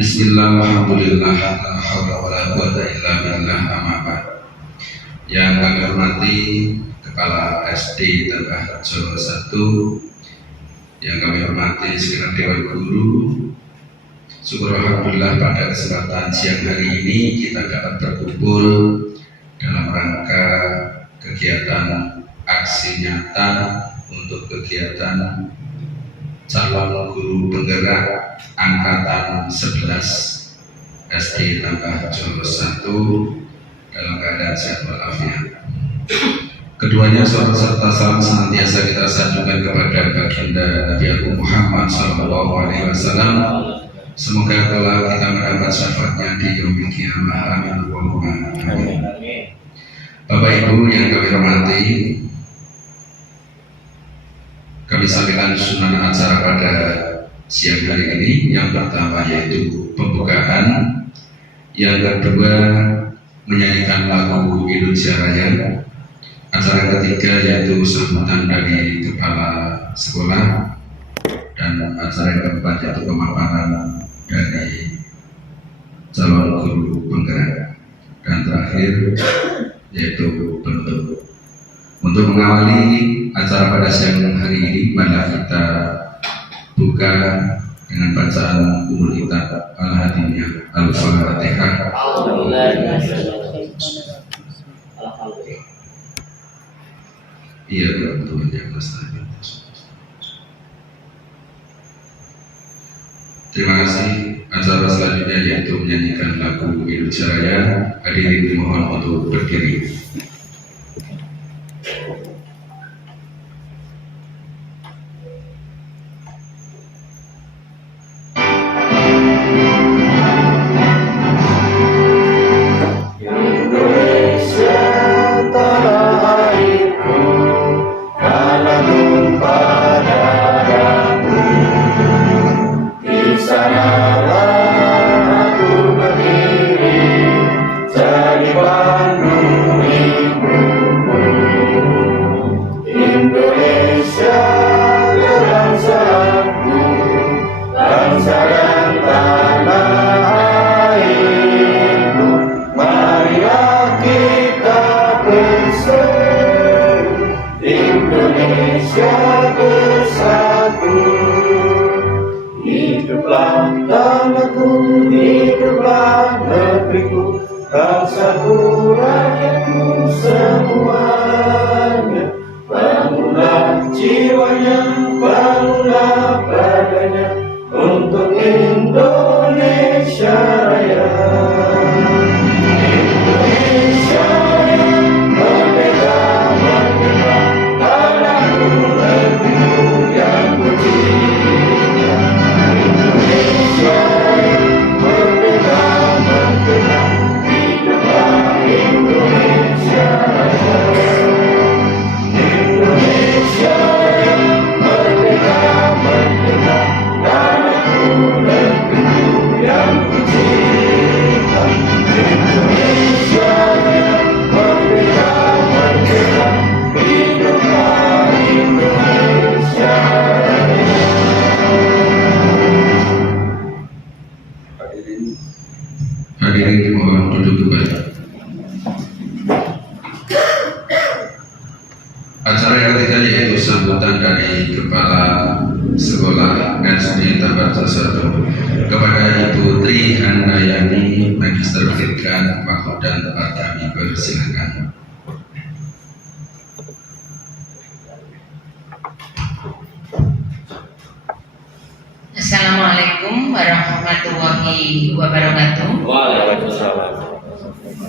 Bismillah, alhamdulillah, la haula wala quwata illa billah, amma ba'd. Yang kami hormati Kepala SD Tambah Harjo 1, yang kami hormati segenap Dewan Guru. Syukur alhamdulillah pada kesempatan siang hari ini kita dapat berkumpul dalam rangka kegiatan aksi nyata untuk kegiatan calon guru penggerak angkatan 11 SD Tambah Harjo 1 dalam keadaan sehat walafiat. Keduanya salawat serta salam senantiasa kita sanjungkan kepada baginda Nabi Agung Muhammad SAW. Semoga telah kita mendapat syafaatnya di yaumil qiyamah. Amin Allahumma amin. Bapak Ibu yang kami hormati, kami sampaikan sunan acara pada siang hari ini. Yang pertama yaitu pembukaan, yang kedua menyanyikan lagu Indonesia Raya, acara ketiga yaitu sambutan dari kepala sekolah, dan acara yang keempat yaitu pemaparan dari calon guru penggerak, dan terakhir yaitu penutup. Untuk mengawali acara pada siang hari ini, marilah kita buka dengan bacaan umul kitab Al-Hadiyah Al-Fatihah. Iya, betul ya Mas. Terima kasih. Acara selanjutnya yaitu menyanyikan lagu Indonesia Raya. Hadirin dimohon untuk berdiri. Hadirin mohon duduk kembali. Acara yang ketiga yaitu sambutan dari kepala sekolah SD Tambah Harjo 1 kepada Ibu Tri Handayani, Magister Pendidikan, waktu dan tempat kami persilakan. Assalamualaikum warahmatullahi wabarakatuh. Waalaikumsalam.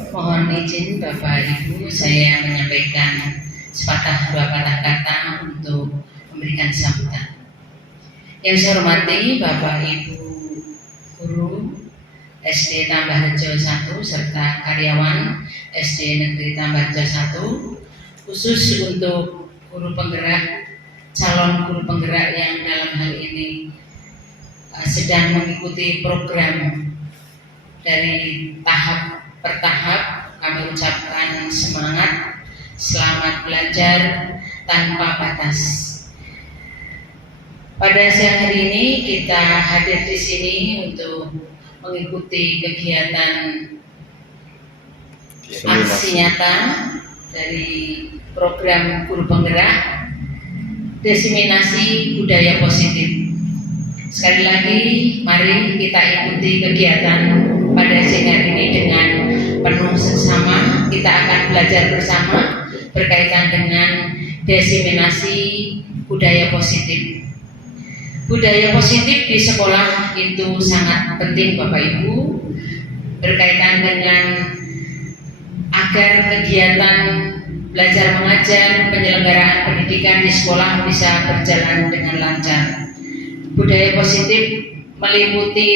Mohon izin Bapak Ibu, saya menyampaikan sepatah dua patah kata untuk memberikan sambutan. Yang saya hormati Bapak Ibu guru SD Tambah Harjo 1 serta karyawan SD Negeri Tambah Harjo 1, khusus untuk guru penggerak, calon guru penggerak yang dalam hal ini sedang mengikuti program dari tahap per tahap. Kami ucapkan semangat, selamat belajar tanpa batas. Pada siang hari ini kita hadir di sini untuk mengikuti kegiatan aksi nyata dari program guru penggerak diseminasi budaya positif. Sekali lagi, mari kita ikuti kegiatan pada siang hari ini dengan penuh seksama. Kita akan belajar bersama berkaitan dengan diseminasi budaya positif. Budaya positif di sekolah itu sangat penting Bapak Ibu, berkaitan dengan agar kegiatan belajar mengajar, penyelenggaraan pendidikan di sekolah bisa berjalan dengan lancar. Budaya positif meliputi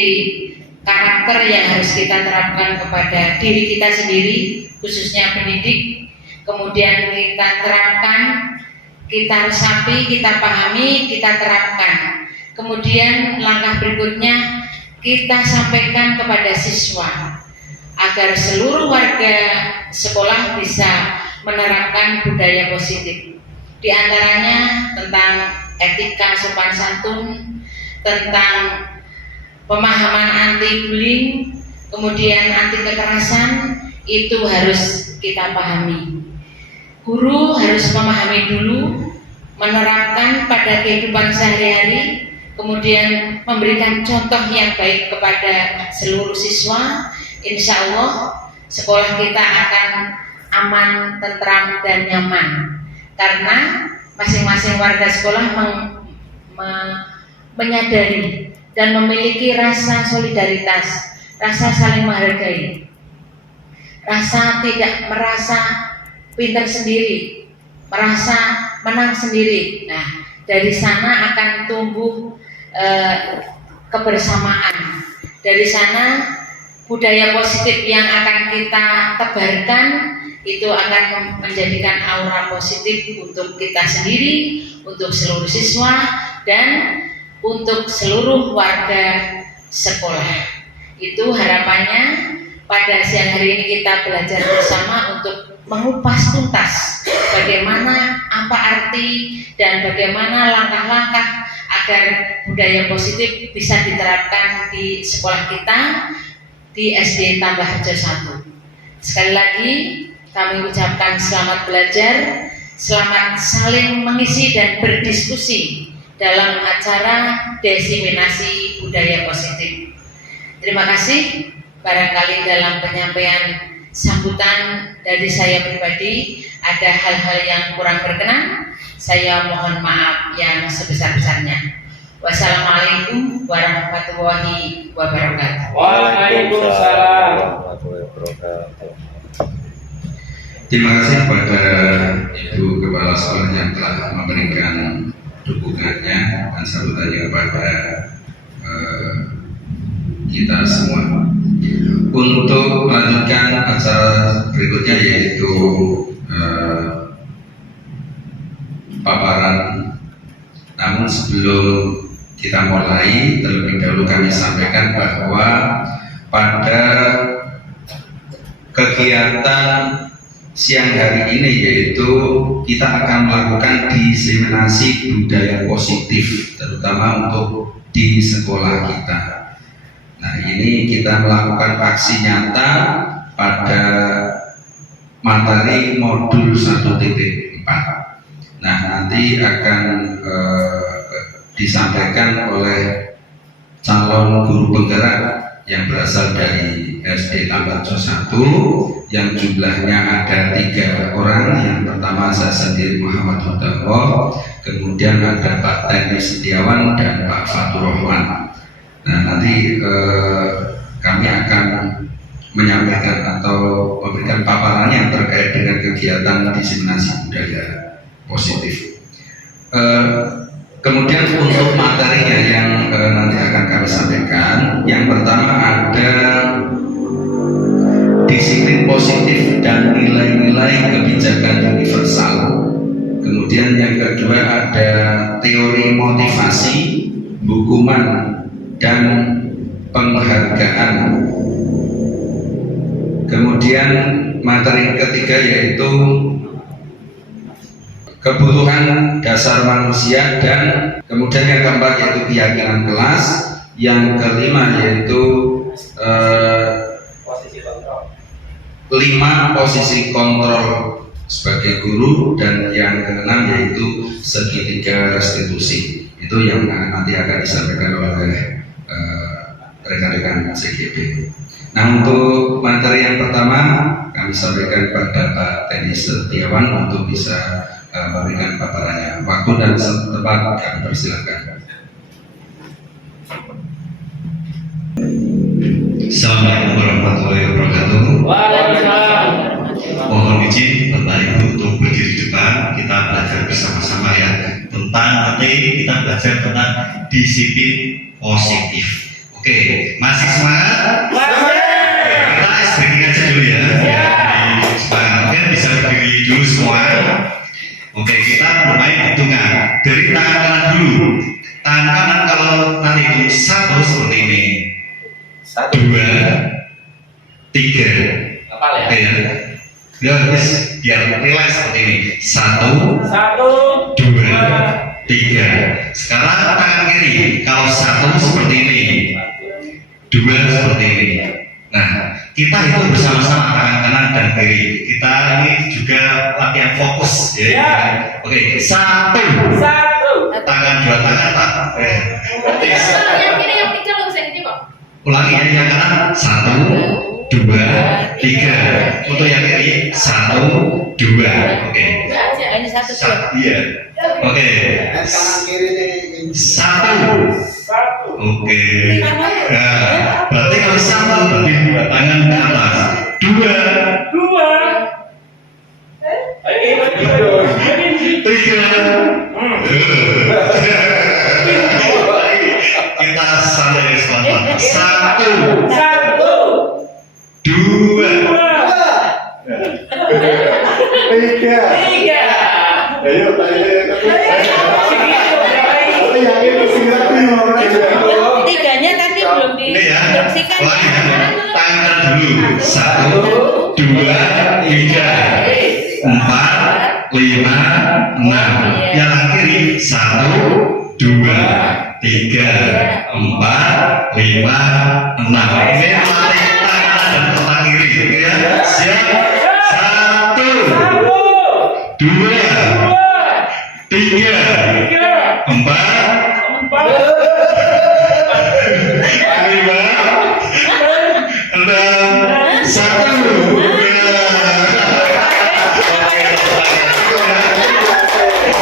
karakter yang harus kita terapkan kepada diri kita sendiri, khususnya pendidik. Kemudian kita terapkan, kita resapi, kita pahami, kita terapkan. Kemudian langkah berikutnya kita sampaikan kepada siswa agar seluruh warga sekolah bisa menerapkan budaya positif. Di antaranya tentang etika sopan santun, tentang pemahaman anti bullying, kemudian anti kekerasan, itu harus kita pahami. Guru harus memahami dulu, menerapkan pada kehidupan sehari-hari, kemudian memberikan contoh yang baik kepada seluruh siswa. Insya Allah sekolah kita akan aman, tentram, dan nyaman, karena masing-masing warga sekolah menyadari dan memiliki rasa solidaritas, rasa saling menghargai, rasa tidak merasa pintar sendiri, merasa menang sendiri. Nah, dari sana akan tumbuh kebersamaan. Dari sana budaya positif yang akan kita tebarkan itu akan menjadikan aura positif untuk kita sendiri, untuk seluruh siswa, dan untuk seluruh warga sekolah. Itu harapannya pada siang hari ini kita belajar bersama untuk mengupas tuntas bagaimana apa arti dan bagaimana langkah-langkah agar budaya positif bisa diterapkan di sekolah kita di SD Tambah Harjo 1. Sekali lagi kami ucapkan selamat belajar, selamat saling mengisi dan berdiskusi dalam acara diseminasi budaya positif. Terima kasih. Barangkali dalam penyampaian sambutan dari saya pribadi ada hal-hal yang kurang berkenan, saya mohon maaf yang sebesar-besarnya. Wassalamualaikum warahmatullahi wabarakatuh. Waalaikumsalam warahmatullahi wabarakatuh. Terima kasih kepada Ibu Kepala Sekolah yang telah memberikan dukungannya dan sambutannya kepada kita semua. Untuk melanjutkan acara berikutnya yaitu paparan. Namun sebelum kita mulai, terlebih dahulu kami sampaikan bahwa pada kegiatan siang hari ini yaitu kita akan melakukan diseminasi budaya positif, terutama untuk di sekolah kita. Nah, ini kita melakukan aksi nyata pada materi modul 1.4. Nah, nanti akan disampaikan oleh calon guru penggerak yang berasal dari SD Tambah Harjo 1 yang jumlahnya ada 3 orang. Yang pertama saya sendiri Muhammad Hudawo, kemudian ada Pak Teni Setiawan dan Pak Fatur Rahman. Nah, nanti kami akan menyampaikan atau memberikan paparannya terkait dengan kegiatan diseminasi budaya positif. Kemudian untuk materinya yang nanti akan kami sampaikan, yang pertama ada disiplin positif dan nilai-nilai kebijakan universal. Kemudian yang kedua ada teori motivasi, hukuman dan penghargaan. Kemudian materi ketiga yaitu kebutuhan dasar manusia, dan kemudian yang keempat yaitu keyakinan kelas, Yang kelima yaitu 5 posisi kontrol sebagai guru, dan yang keenam yaitu segitiga restitusi. Itu yang nanti akan disampaikan oleh rekan-rekan CGP. Nah, untuk materi yang pertama kami sampaikan pada Pak Teddy Setiawan untuk bisa memberikan paparannya. Waktu dan tempat kami persilakan. Assalamualaikum warahmatullahi wabarakatuh. Waalaikumsalam. Mohon izin Bapak Ibu untuk berdiri di depan, kita belajar bersama-sama ya tentang nanti kita belajar tentang disiplin positif. Oke, masih semangat? Kita SBK aja dulu ya. Semangat. Oke, bisa berdiri dulu semua. Oke, kita bermain hitungan dari tangan kanan dulu. Tangan kanan kalau nanti itu 1 seperti ini, 2, 3. Apa ya? Oke ya. Ya, biar relax seperti ini. 1, 2, 3. Sekarang tangan kiri. Kalau 1 seperti ini, 2 seperti ini. Nah, kita itu bersama-sama tangan kanan dan kiri. Kita ini juga latihan fokus ya. Oke, 1. Tangan 2 tangan Pak. Ulangi ya, yang kanan 1, 2, 3. Untuk yang kiri 1, 2. Oke. Ini satu Iya. Oke. 1. Oke. Nah, berarti kalau 1 berarti 2 tangan ke atas. 2, 3. Kita santai sebentar. 1, 2, 3. Ayo, Tiganya tadi belum ini ya. diinstruksikan. Ulangi ya. Tangan kanan dulu. 1, 2, 3, 4, 5, 6. Yang kiri 1, 2, 3, 4, 5, 6. Ini melatih tangan dan otak kiri. Oke ya. Siap. 1, 2, 3, 4, 5, 6, 1.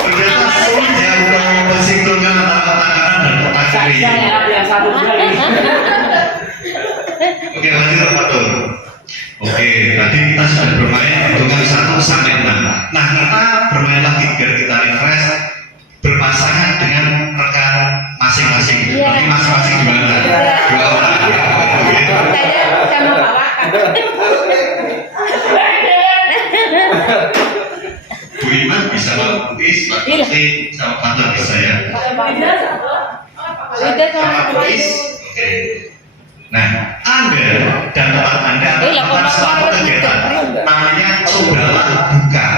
Ternyata sulit ya untuk mensinkronkan antara tangan dan otak kiri. Yang satu lagi. Oke, lanjut Pak Tur. Oke, tadi kita sudah bermain hitungan 1 sampai 6. Nah, kita bermain lagi biar kita refresh berpasangan dengan rekan masing-masing. Tapi masing-masing gimana? 2 orang. Saya mau bawakan. Bu Iman bisa Pak Bukis, Pak Putri, sama Pak Tur bisa ya. Sama Bukis. Oke. Nah, Anda dan teman Anda akan melakukan suatu kegiatan namanya cobalah buka.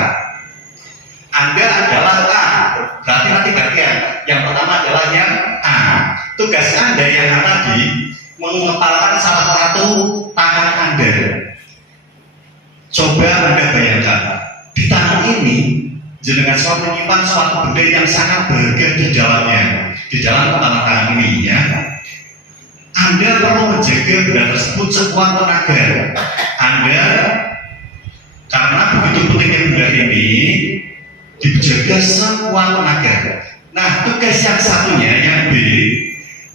Anda adalah A, berarti nanti bagian. Yang pertama adalah yang A. Tugas Anda yang A tadi mengepalkan salah satu tangan Anda. Coba Anda bayangkan, di tangan ini jenengan selalu menyimpan suatu benda yang sangat berharga di dalamnya, di dalam tangan ini ya. Anda perlu menjaga benda tersebut sekuat tenaga Anda, karena begitu pentingnya benda ini dijaga sekuat tenaga. Nah, tugas yang satunya yang B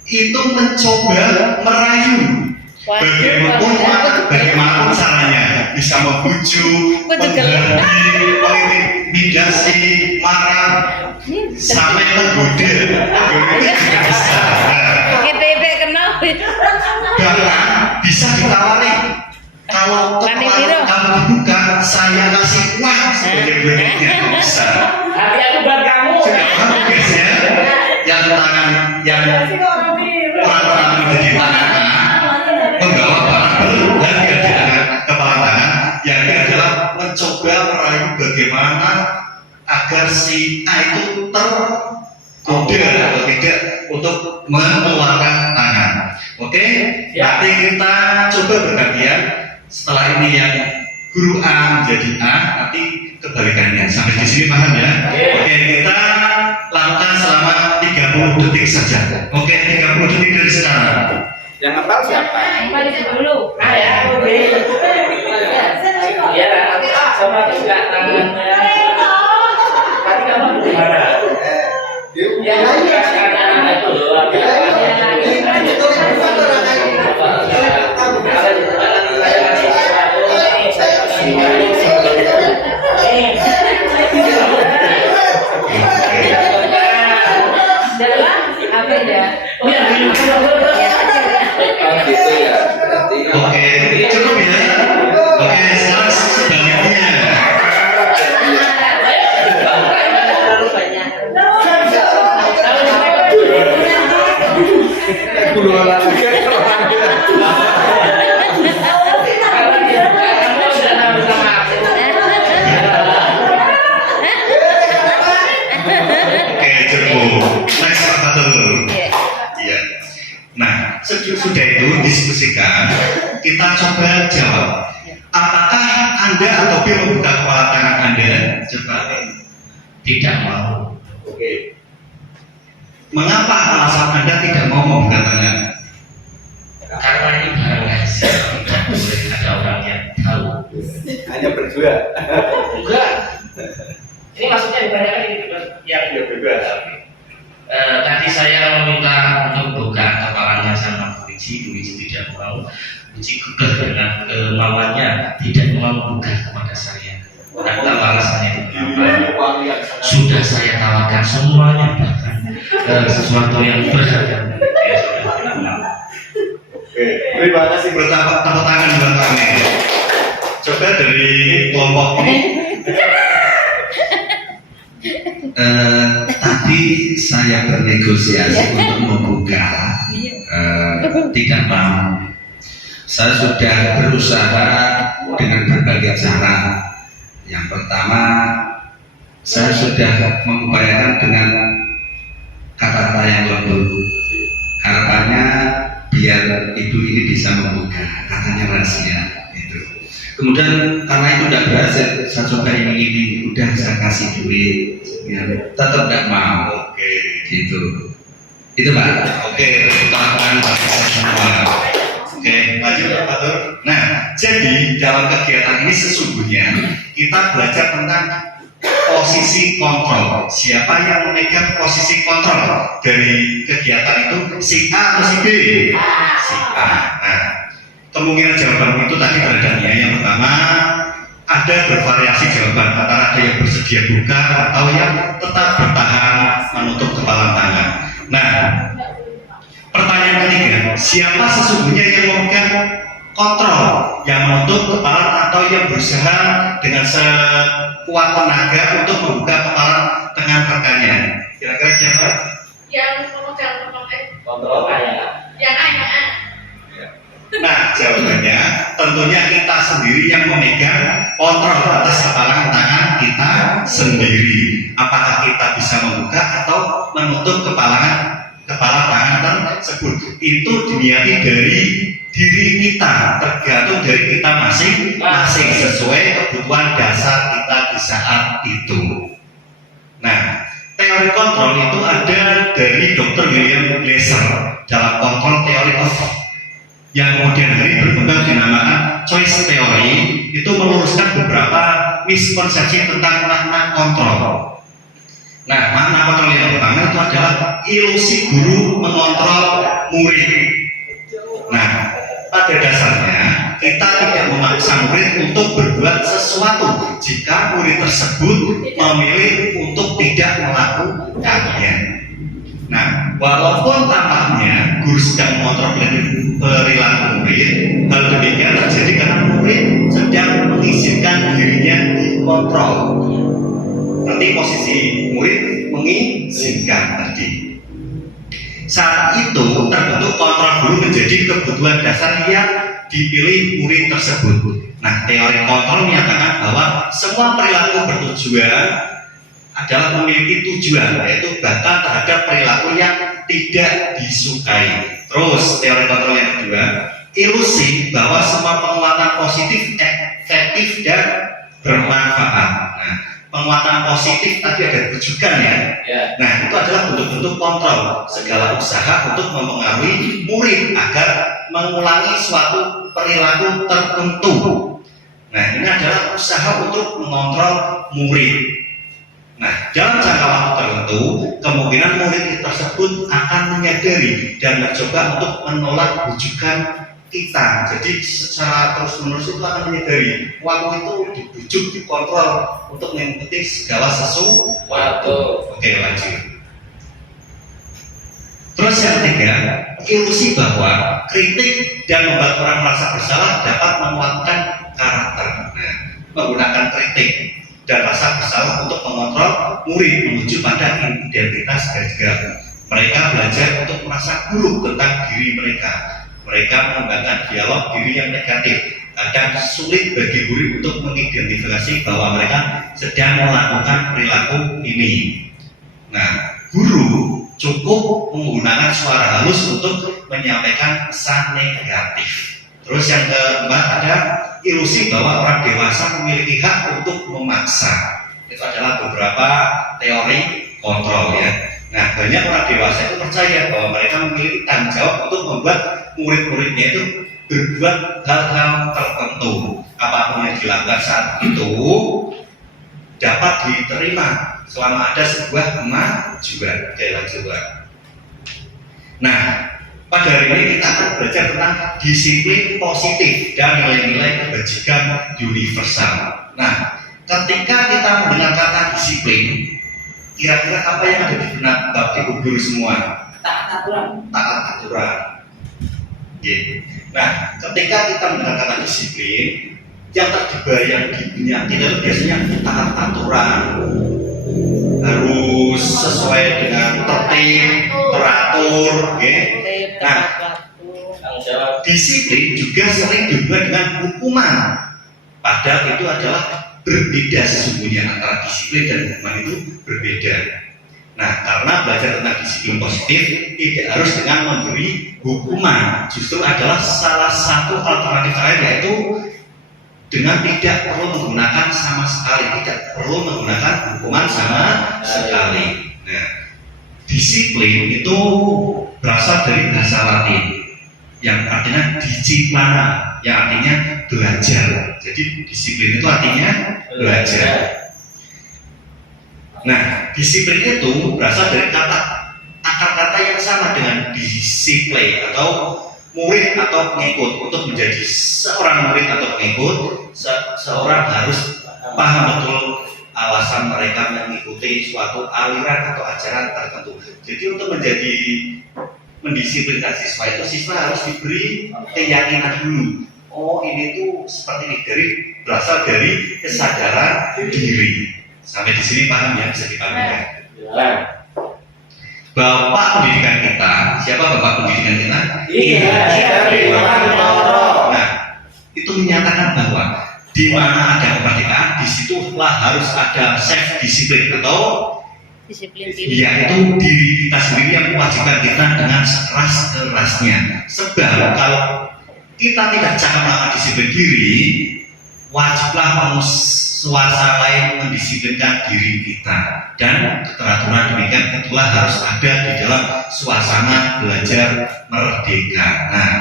itu mencoba merayu. Bagaimanapun caranya, bisa membujuk, mengintimidasi, marah, sampai menggoda, itu juga bisa. Bahkan bisa ditawari, kalau kepala kamu dibuka, saya kasih uang sebagai berikutnya. Bisa. Hati aku buat kamu. Tugasnya yang tangan yang orang-orang menjadi tangan membawa barang berharga di tangan kepala tangan, yang ini adalah mencoba merayu bagaimana agar si A itu tergoda atau tidak untuk mengeluarkan tangan. Oke, nanti kita coba bergantian. Setelah ini yang guru A menjadi A, nanti kebalikannya. Sampai di sini paham ya? Oke, kita lakukan selama 30 detik saja. Oke, 30 detik dari sekarang. Yang ngapal siapa? dulu. Ya, sama juga tangannya. Tadi kamu di mana? Ya, karena itu loh. Apa ya? gitu ya. Berarti Oke, cukup ya. Oke, sekarang sebaliknya. Terlalu banyak. Bulu olahraga. Oke, cukup. Next satu. Iya. Nah, sudah itu diskusikan. Kita coba jawab. Apakah Anda atau B membuka kepala tangan Anda? Coba. Tidak mau. Oke. Mengapa alasan Anda tidak mau membuka tangan? Karena ini barang rahasia, tidak boleh ada orang yang tahu. Hanya berdua. Enggak. Ini maksudnya kebanyakan yang berdua. Tadi saya meminta untuk buka kepalanya sama Bu Wiji tidak mau. Wiji gugah dengan kemauannya, tidak mau buka kepada saya. Tidak tahu alasannya itu kenapa. Sudah saya tawarkan semuanya, bahkan sesuatu yang berharga. Dia sudah tidak mau. Oke. Terima kasih. Tepuk tangan buat kami. Coba dari kelompok ini. tadi saya bernegosiasi untuk membuka, tidak mau. Saya sudah berusaha dengan berbagai cara. Yang pertama, saya sudah mengupayakan dengan kata-kata yang lembut. Harapannya biar ibu ini bisa membuka, katanya rahasia itu. Kemudian karena itu tidak berhasil, saya coba ini udah saya kasih duit, ya, tetap tidak mau. Oke, Gitu. Itu Pak. oke, tangan bagi saya semua. Oke, lanjut Pak Fatur. Nah, jadi dalam kegiatan ini sesungguhnya kita belajar tentang posisi kontrol. Siapa yang memegang posisi kontrol dari kegiatan itu? Si A atau si B? Si A. Nah, kemungkinan jawaban itu tadi beradanya. Yang pertama, ada bervariasi jawaban antara ada yang bersedia buka atau yang tetap bertahan menutup kepala tangan. Nah, pertanyaan ketiga, siapa sesungguhnya yang memegang kontrol, yang menutup kepala atau yang berusaha dengan sekuat tenaga untuk membuka kepala dengan rekannya? Kira-kira siapa? Yang pemegang Kontrol kayak. yang A. Nah, jawabannya tentunya kita sendiri yang memegang kontrol atas kepala tangan kita sendiri. Apakah kita bisa membuka atau menutup kepala tangan tersebut? Itu diniati dari diri kita, tergantung dari kita masing-masing sesuai kebutuhan dasar kita di saat itu. Nah, teori kontrol itu ada dari Dr. William Glasser dalam Control Theory of yang kemudian hari berkembang dinamakan choice theory. Itu meluruskan beberapa miskonsepsi tentang makna kontrol. Nah, makna kontrol yang pertama itu adalah ilusi guru mengontrol murid. Nah, pada dasarnya kita tidak memaksa murid untuk berbuat sesuatu jika murid tersebut memilih untuk tidak melakukannya. Nah, walaupun tampaknya guru sedang mengontrol perilaku murid, hal demikian terjadi karena murid sedang mengizinkan dirinya dikontrol. Berarti posisi murid mengizinkan tadi. Saat itu terbentuk kontrol guru menjadi kebutuhan dasar yang dipilih murid tersebut. Nah, teori kontrol menyatakan bahwa semua perilaku bertujuan adalah memiliki tujuan, yaitu bahkan terhadap perilaku yang tidak disukai. Terus teori kontrol yang kedua, ilusi bahwa semua penguatan positif efektif dan bermanfaat. Nah, penguatan positif tadi ada rujukan ya. Nah, itu adalah bentuk-bentuk kontrol segala usaha untuk mempengaruhi murid agar mengulangi suatu perilaku tertentu. Nah, ini adalah usaha untuk mengontrol murid. Nah, dalam jangka waktu tertentu, kemungkinan murid tersebut akan menyadari dan mencoba untuk menolak rujukan kita. Jadi secara terus-menerus itu akan menyadari waktu itu dibujuk, dikontrol untuk mengikuti segala sesuatu. Oke, lanjut. Terus yang ketiga, ilusi bahwa kritik dan membuat orang merasa bersalah dapat menguatkan karakter. Nah, menggunakan kritik dan rasa bersalah untuk mengontrol murid menuju pada identitas gagal. Mereka belajar untuk merasa buruk tentang diri mereka. Mereka mengembangkan dialog diri yang negatif. Kadang sulit bagi murid untuk mengidentifikasi bahwa mereka sedang melakukan perilaku ini. Nah, guru cukup menggunakan suara halus untuk menyampaikan pesan negatif. Terus yang keempat ada ilusi bahwa orang dewasa memiliki hak untuk memaksa. Itu adalah beberapa teori kontrol ya. Nah, banyak orang dewasa itu percaya bahwa mereka memiliki tanggung jawab untuk membuat murid-muridnya itu berbuat hal-hal tertentu. Apapun yang dilakukan saat itu dapat diterima selama ada sebuah kemajuan. Oke, lanjut. Nah, pada hari ini kita akan belajar tentang disiplin positif dan nilai-nilai kebajikan universal. Nah, ketika kita mendengar kata disiplin, kira-kira apa yang ada di benak Bapak Ibu guru semua? Taat aturan. Taat aturan. Oke. Nah, ketika kita mendengar kata disiplin, yang terbayang di benak kita itu biasanya taat aturan, harus sesuai dengan tertib, teratur, oke. Nah, disiplin juga sering dihubungkan dengan hukuman. Padahal itu adalah berbeda sesungguhnya, antara disiplin dan hukuman itu berbeda. Nah, karena belajar tentang disiplin positif tidak harus dengan memberi hukuman, justru adalah salah satu alternatif lain, yaitu dengan tidak perlu menggunakan sama sekali, tidak perlu menggunakan hukuman sama sekali. Nah, disiplin itu berasal dari bahasa Latin yang artinya disciplina, yang artinya belajar. Jadi disiplin itu artinya belajar. Nah, disiplin itu berasal dari akar kata yang sama dengan disiplin atau murid atau pengikut. Untuk menjadi seorang murid atau pengikut, seorang harus paham betul alasan mereka mengikuti suatu aliran atau ajaran tertentu. Jadi untuk menjadi mendisiplinkan siswa itu, siswa harus diberi keyakinan dulu. Oh, ini tuh seperti ini, berasal dari kesadaran diri. Sampai di sini paham ya, bisa dipahami ya. Bapak pendidikan kita, siapa bapak pendidikan kita? Nah, itu menyatakan bahwa di mana ada kemerdekaan, disitulah harus ada self disiplin atau Disiplin diri. yaitu diri kita sendiri yang mewajibkan kita dengan sekeras-kerasnya. Sebab kalau kita tidak cakap melakukan disiplin diri, wajiblah swasta lain mendisiplinkan diri kita, dan keteraturan demikian itulah harus ada di dalam suasana belajar merdeka. Nah,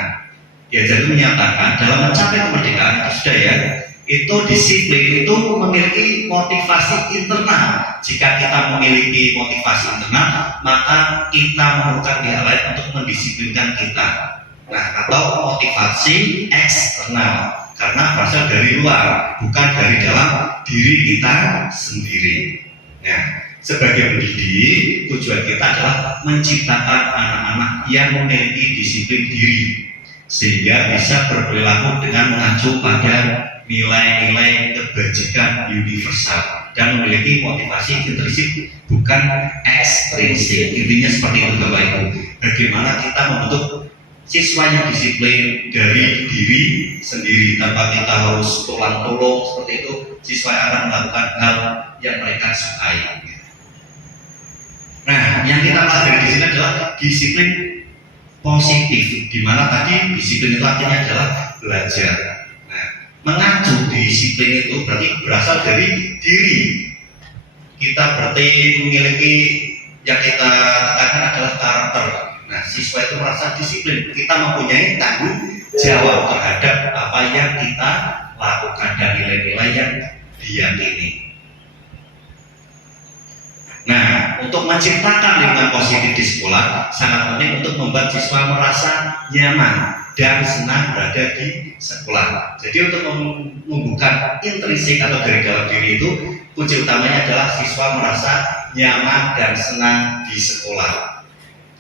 ya jadi menyatakan dalam mencapai kemerdekaan itu sudah ya, itu disiplin itu memiliki motivasi internal. Jika kita memiliki motivasi internal, maka kita memerlukan pihak lain untuk mendisiplinkan kita. Nah, atau motivasi eksternal, karena berasal dari luar, bukan dari dalam diri kita sendiri. Nah, sebagai pendidik, tujuan kita adalah menciptakan anak-anak yang memiliki disiplin diri, sehingga bisa berperilaku dengan mengacu pada nilai-nilai kebajikan universal dan memiliki motivasi intrinsik bukan ekstrinsik. Intinya seperti itu Bapak Ibu. Bagaimana kita membentuk siswa yang disiplin dari diri sendiri tanpa kita harus tolong seperti itu, siswa akan melakukan hal yang mereka sukai. Nah, Nah, yang kita pelajari di sini adalah disiplin positif, di mana tadi disiplin itu artinya adalah belajar. Nah, mengacu disiplin itu berarti berasal dari diri. Kita berarti memiliki yang kita katakan adalah karakter. Nah, siswa itu merasa disiplin. Kita mempunyai tanggung jawab terhadap apa yang kita lakukan dan nilai-nilai yang diyakini. Nah, untuk menciptakan lingkungan positif di sekolah sangat penting untuk membuat siswa merasa nyaman dan senang berada di sekolah. Jadi untuk membuka intrinsik atau dari dalam diri itu, kunci utamanya adalah siswa merasa nyaman dan senang di sekolah.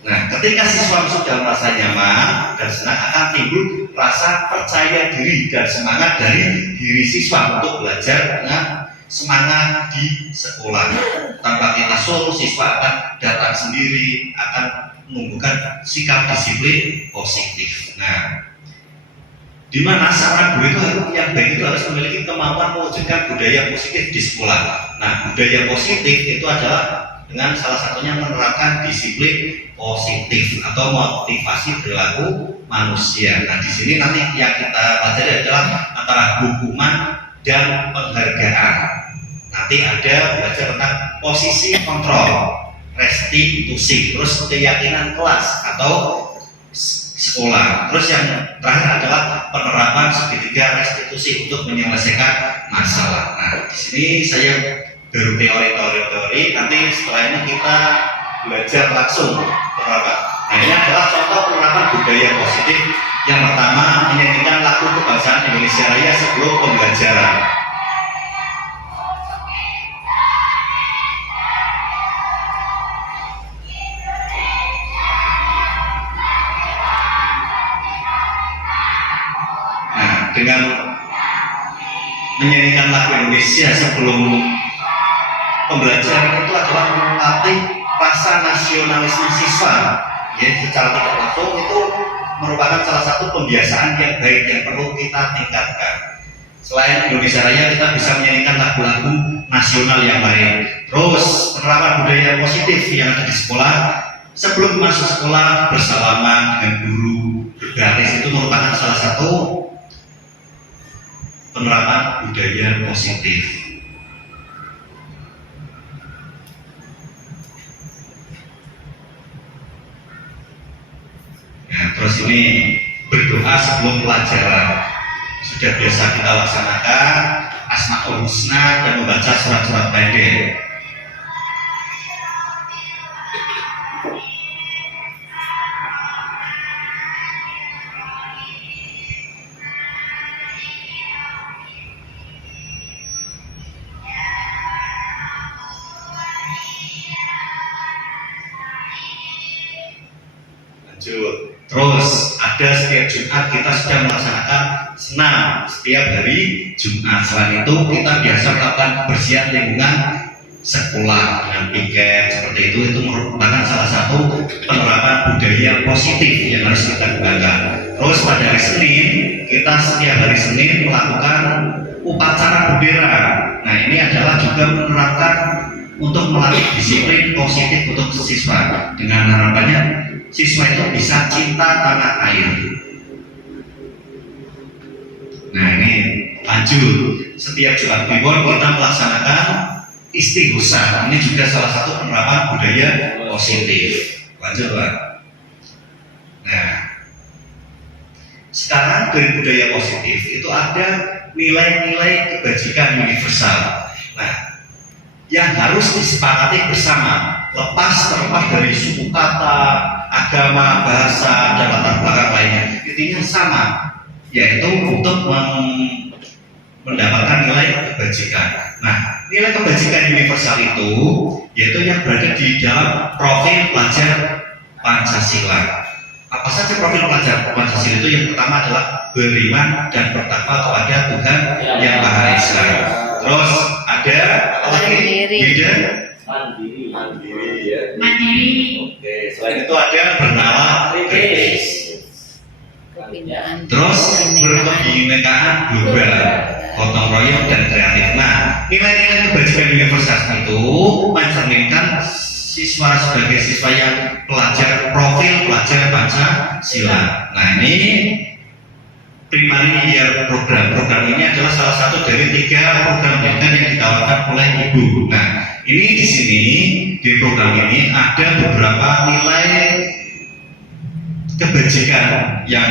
Nah, ketika siswa sudah merasa nyaman dan senang, akan timbul rasa percaya diri dan semangat dari diri siswa untuk belajar dengan semangat di sekolah. Tanpa kita suruh, siswa akan datang sendiri, akan menumbuhkan sikap disiplin positif. Nah, di mana seorang guru itu yang baik itu harus memiliki kemampuan mewujudkan budaya positif di sekolah. Nah, budaya positif itu adalah dengan salah satunya menerapkan disiplin positif atau motivasi perilaku manusia. Nah, di sini nanti yang kita pelajari adalah antara hukuman dan penghargaan. Nanti ada belajar tentang posisi kontrol, restitusi, terus keyakinan kelas atau sekolah. Terus yang terakhir adalah penerapan segitiga restitusi untuk menyelesaikan masalah. Nah, di sini saya baru teori. Nanti setelah ini kita belajar langsung penerapan. Nah, ini adalah contoh penerapan budaya positif. Yang pertama, menyanyikan lagu kebangsaan Indonesia Raya sebelum pembelajaran. Dengan menyanyikan lagu Indonesia sebelum pembelajaran itu adalah melatih rasa nasionalisme siswa. Ya, secara tidak langsung itu merupakan salah satu pembiasaan yang baik yang perlu kita tingkatkan. Selain Indonesia Raya, kita bisa menyanyikan lagu-lagu nasional yang lain. Terus penerapan budaya positif yang ada di sekolah. Sebelum masuk sekolah, bersalaman dengan guru, berbaris, itu merupakan salah satu penerapan budaya positif. Nah, terus ini berdoa sebelum pelajaran sudah biasa kita laksanakan, Asmaul Husna dan membaca surat-surat pendek. Terus ada setiap Jumat kita sudah melaksanakan senam setiap hari Jumat. Selain itu kita biasa melakukan kebersihan lingkungan sekolah dengan piket seperti itu merupakan salah satu penerapan budaya positif yang harus kita kembangkan. Terus pada hari Senin kita setiap hari Senin melakukan upacara bendera. Nah, ini adalah juga menerapkan untuk melatih disiplin positif untuk siswa dengan harapannya siswa itu bisa cinta tanah air. Nah, ini lanjut. Setiap Jumat Kliwon kita melaksanakan istighosah. Ini juga salah satu penerapan budaya positif. Lanjut, Pak. Nah, sekarang dari budaya positif itu ada nilai-nilai kebajikan universal. Nah, yang harus disepakati bersama, terlepas dari suku kata, agama, bahasa, dan latar belakang lainnya, intinya sama, yaitu untuk mendapatkan nilai kebajikan. Nah, nilai kebajikan universal itu yaitu yang berada di dalam profil pelajar Pancasila. Apa saja profil pelajar Pancasila itu? Yang pertama adalah beriman dan bertakwa kepada Tuhan Yang Maha Esa. Terus ada apa lagi? Beda mandiri ya. Mandiri. Oke, selain Itu ada bernama kritis. Terus berkebinekaan global, gotong royong dan kreatif. Nah, nilai-nilai kebajikan universal itu mencerminkan siswa sebagai siswa yang pelajar Pancasila. Nah, ini primary year program. Program ini adalah salah satu dari 3 program pendidikan yang ditawarkan oleh Ibu. Nah, ini di sini di program ini ada beberapa nilai kebajikan yang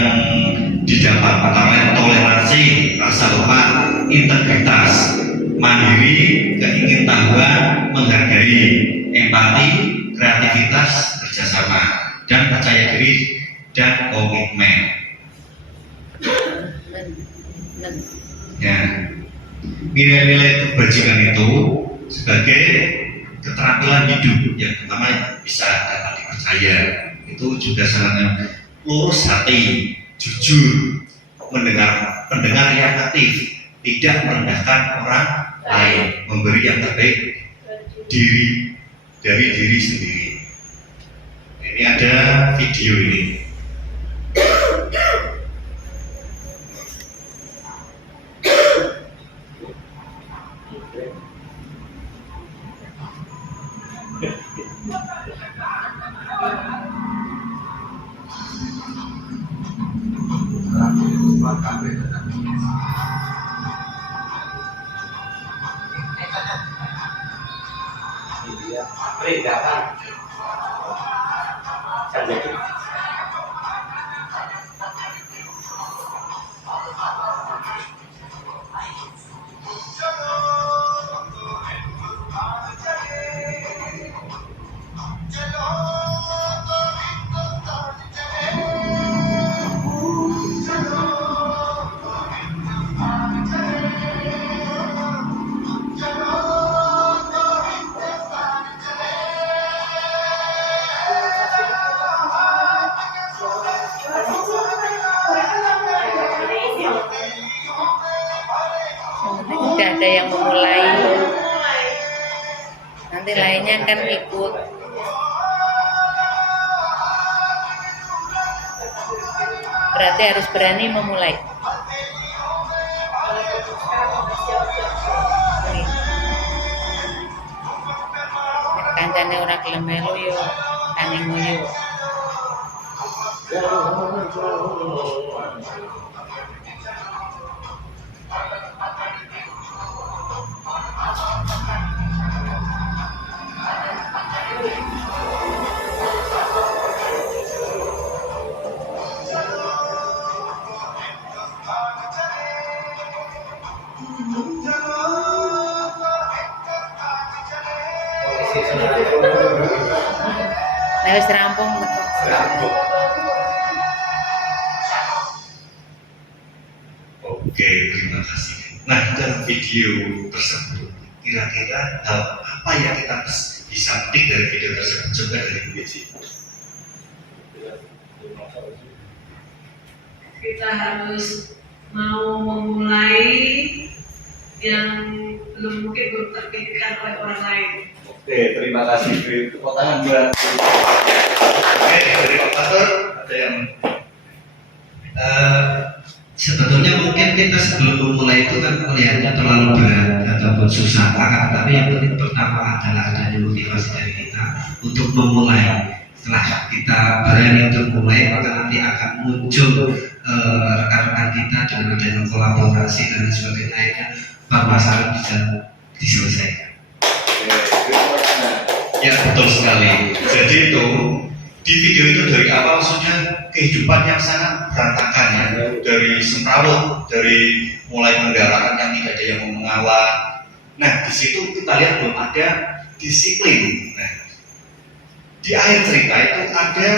didapat, pertama toleransi, rasa hormat, integritas, mandiri, keingintahuan, menghargai, empati, kreativitas, kerjasama, dan percaya diri dan komitmen. Ya, nilai-nilai kebajikan itu sebagai keterampilan hidup yang pertama bisa dapat dipercaya, itu juga sangat lurus hati, jujur, pendengar yang aktif, tidak merendahkan orang lain, memberi yang terbaik dari diri sendiri. Ini ada video ini. Udah ada yang memulai, nanti lainnya akan ikut. Berarti harus berani memulai. Kancane ora gelem melu yo kane nguyu. Nah, wis rampung. Oke, terima kasih. Nah, dalam video tersebut, kira-kira hal apa yang kita bisa petik dari video tersebut? Coba dari Bu Wici. Kita harus mau memulai yang belum mungkin belum terpikirkan oleh orang lain. Oke, terima kasih. Tepuk tangan buat. Oke, dari Pak Pastor ada yang sebetulnya mungkin kita sebelum memulai itu kan melihatnya terlalu berat ataupun susah banget, tapi yang penting pertama adalah adanya motivasi dari kita untuk memulai. Setelah kita berani untuk mulai, maka nanti akan muncul rekan-rekan kita dengan adanya kolaborasi dan sebagainya, akhirnya permasalahan bisa diselesaikan. Ya, betul sekali. Jadi itu di video itu dari awal maksudnya kehidupan yang sangat berantakan ya, dari semrawut, dari mulai kendaraan yang tidak ada yang mengawal. Nah, di situ kita lihat belum ada disiplin. Nah, di akhir cerita itu ada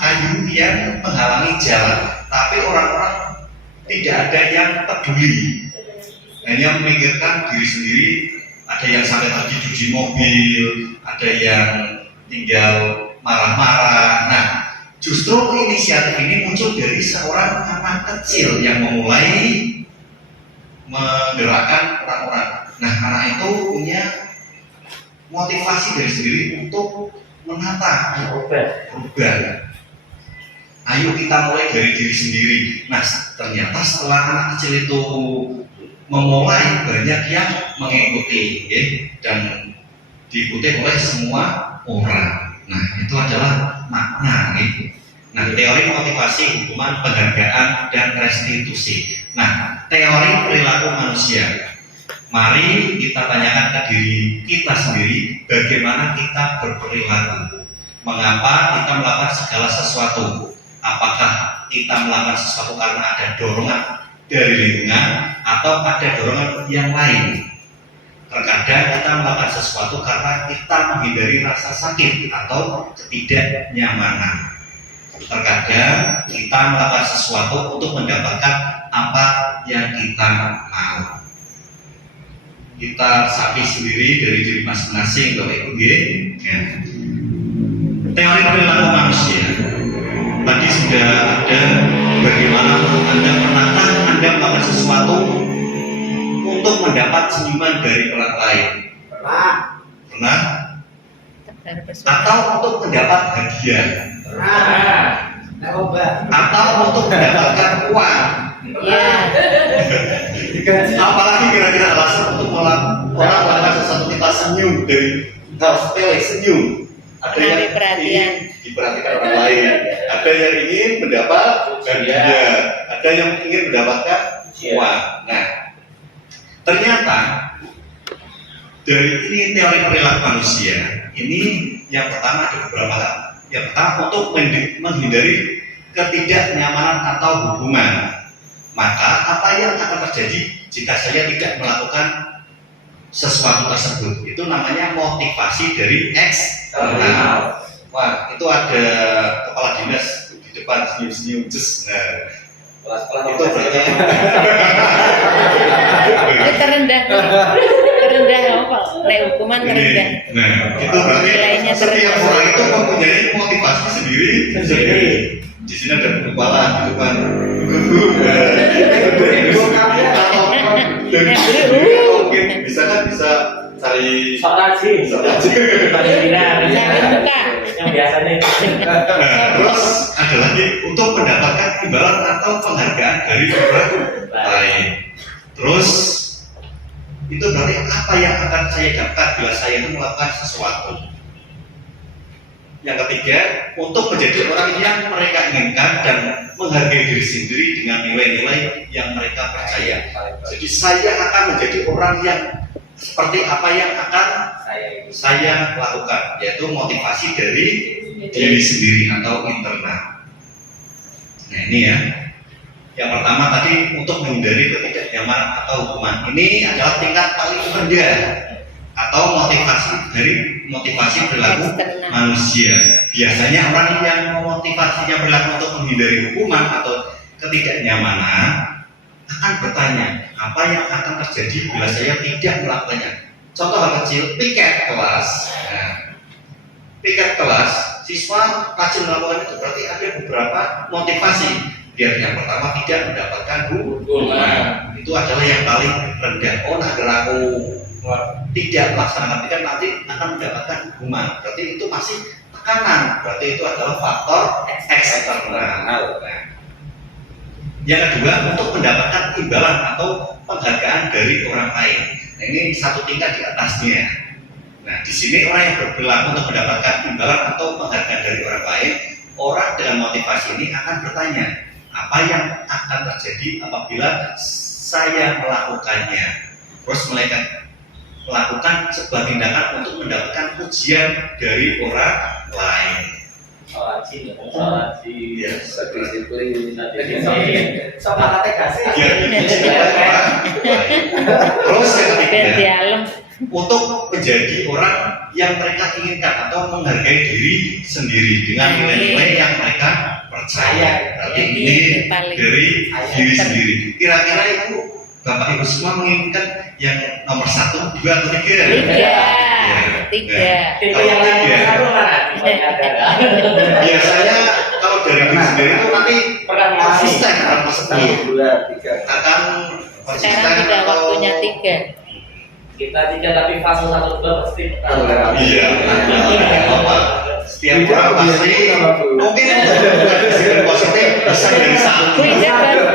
kayu yang menghalangi jalan, tapi orang-orang tidak ada yang peduli, hanya memikirkan diri sendiri. Ada yang sampai pergi cuci mobil, ada yang tinggal marah-marah. Nah, justru inisiatif ini muncul dari seorang anak kecil yang memulai menggerakkan orang-orang. Nah, anak itu punya motivasi dari sendiri untuk menata, berubah. Ayo kita mulai dari diri sendiri. Nah, ternyata setelah anak kecil itu memulai, banyak yang mengikuti, dan diikuti oleh semua orang. Nah, itu adalah makna nih. Nah, teori motivasi, hukuman, penghargaan, dan restitusi. Nah, teori perilaku manusia. Mari kita tanyakan ke diri kita sendiri, bagaimana kita berperilaku. Mengapa kita melakukan segala sesuatu? Apakah kita melakukan sesuatu karena ada dorongan dari lingkungan atau ada dorongan yang lain? Terkadang kita melakukan sesuatu karena kita menghindari rasa sakit atau ketidaknyamanan. Terkadang kita melakukan sesuatu untuk mendapatkan apa yang kita mau. Kita sapi sendiri dari diri masing-masing, Bapak Ibu. Ya. Teori perilaku manusia. Tadi sudah ada bagaimana pernahkah Anda melakukan sesuatu untuk mendapat senyuman dari orang lain? Pernah? Atau untuk mendapat hadiah? Atau untuk mendapatkan uang? Apalagi kira-kira alasan untuk orang melakukan sesuatu kita senyum dari hal sepele, senyum. Ada yang ingin diperhatikan orang lain, ada yang ingin mendapat hadiah, ada yang ingin mendapatkan uang. Nah, ternyata dari ini teori perilaku manusia ini yang pertama ada beberapa hal. Yang pertama untuk menghindari ketidaknyamanan atau hubungan. Maka apa yang akan terjadi jika saya tidak melakukan sesuatu tersebut? Itu namanya motivasi dari eksternal. Wah, itu ada kepala dinas di depan senyum-senyum just. Nah, itu berarti terendah apa? Hukuman terendah. Nah, itu berarti Nilainya setiap terendah. orang itu mempunyai motivasi sendiri. Di sini ada kepala di depan. Mungkin bisa cari yang biasanya terus ada lagi untuk mendapatkan imbalan atau penghargaan dari orang lain. Terus itu berarti apa yang akan saya dapatkan bila saya itu melakukan sesuatu. Yang ketiga, untuk menjadi orang yang mereka inginkan dan menghargai diri sendiri dengan nilai-nilai yang mereka percaya. Jadi saya akan menjadi orang yang seperti apa yang akan saya lakukan, yaitu motivasi dari diri sendiri atau internal. Nah ini ya, yang pertama tadi untuk menghindari ketidaknyamanan atau hukuman. Ini adalah tingkat paling rendah atau motivasi perilaku manusia. Biasanya orang yang memotivasinya perilaku untuk menghindari hukuman atau ketidaknyamanan akan bertanya, apa yang akan terjadi bila saya tidak melakukannya? Contoh hal kecil, piket kelas. Nah, piket kelas, siswa rajin melakukan itu berarti ada beberapa motivasi. Biar yang pertama tidak mendapatkan hukuman. Itu adalah yang paling rendah. Oh, nah aku tidak melaksanakan piket nanti akan mendapatkan hukuman. Berarti itu masih tekanan. Berarti itu adalah faktor eksternal. Nah, yang kedua, untuk mendapatkan imbalan atau penghargaan dari orang lain. Nah, ini satu tingkat di atasnya. Nah, di sini orang yang berperilaku untuk mendapatkan imbalan atau penghargaan dari orang lain, orang dengan motivasi ini akan bertanya, apa yang akan terjadi apabila saya melakukannya? Terus mereka melakukan sebuah tindakan untuk mendapatkan pujian dari orang lain. Ya, disiplin. Sama kasih. biar dipuji oleh orang lain. Terus yang ketiga, Dialem. untuk menjadi orang yang mereka inginkan atau menghargai diri sendiri dengan nilai-nilai yang mereka percaya. Berarti ini dari diri sendiri. Kira-kira itu Bapak Ibu semua menginginkan yang nomor 1, 2, atau 3? Tiga. itu yang Biasanya kalau dari diri sendiri itu nanti konsisten dalam tersebut. 2, 3. Akan konsisten Sekarang sudah atau waktunya 3. kita 3 tapi fase 1 2 pasti iya, apa? Setiap orang pasti mungkin positif bisa dari 1. Kuisnya baru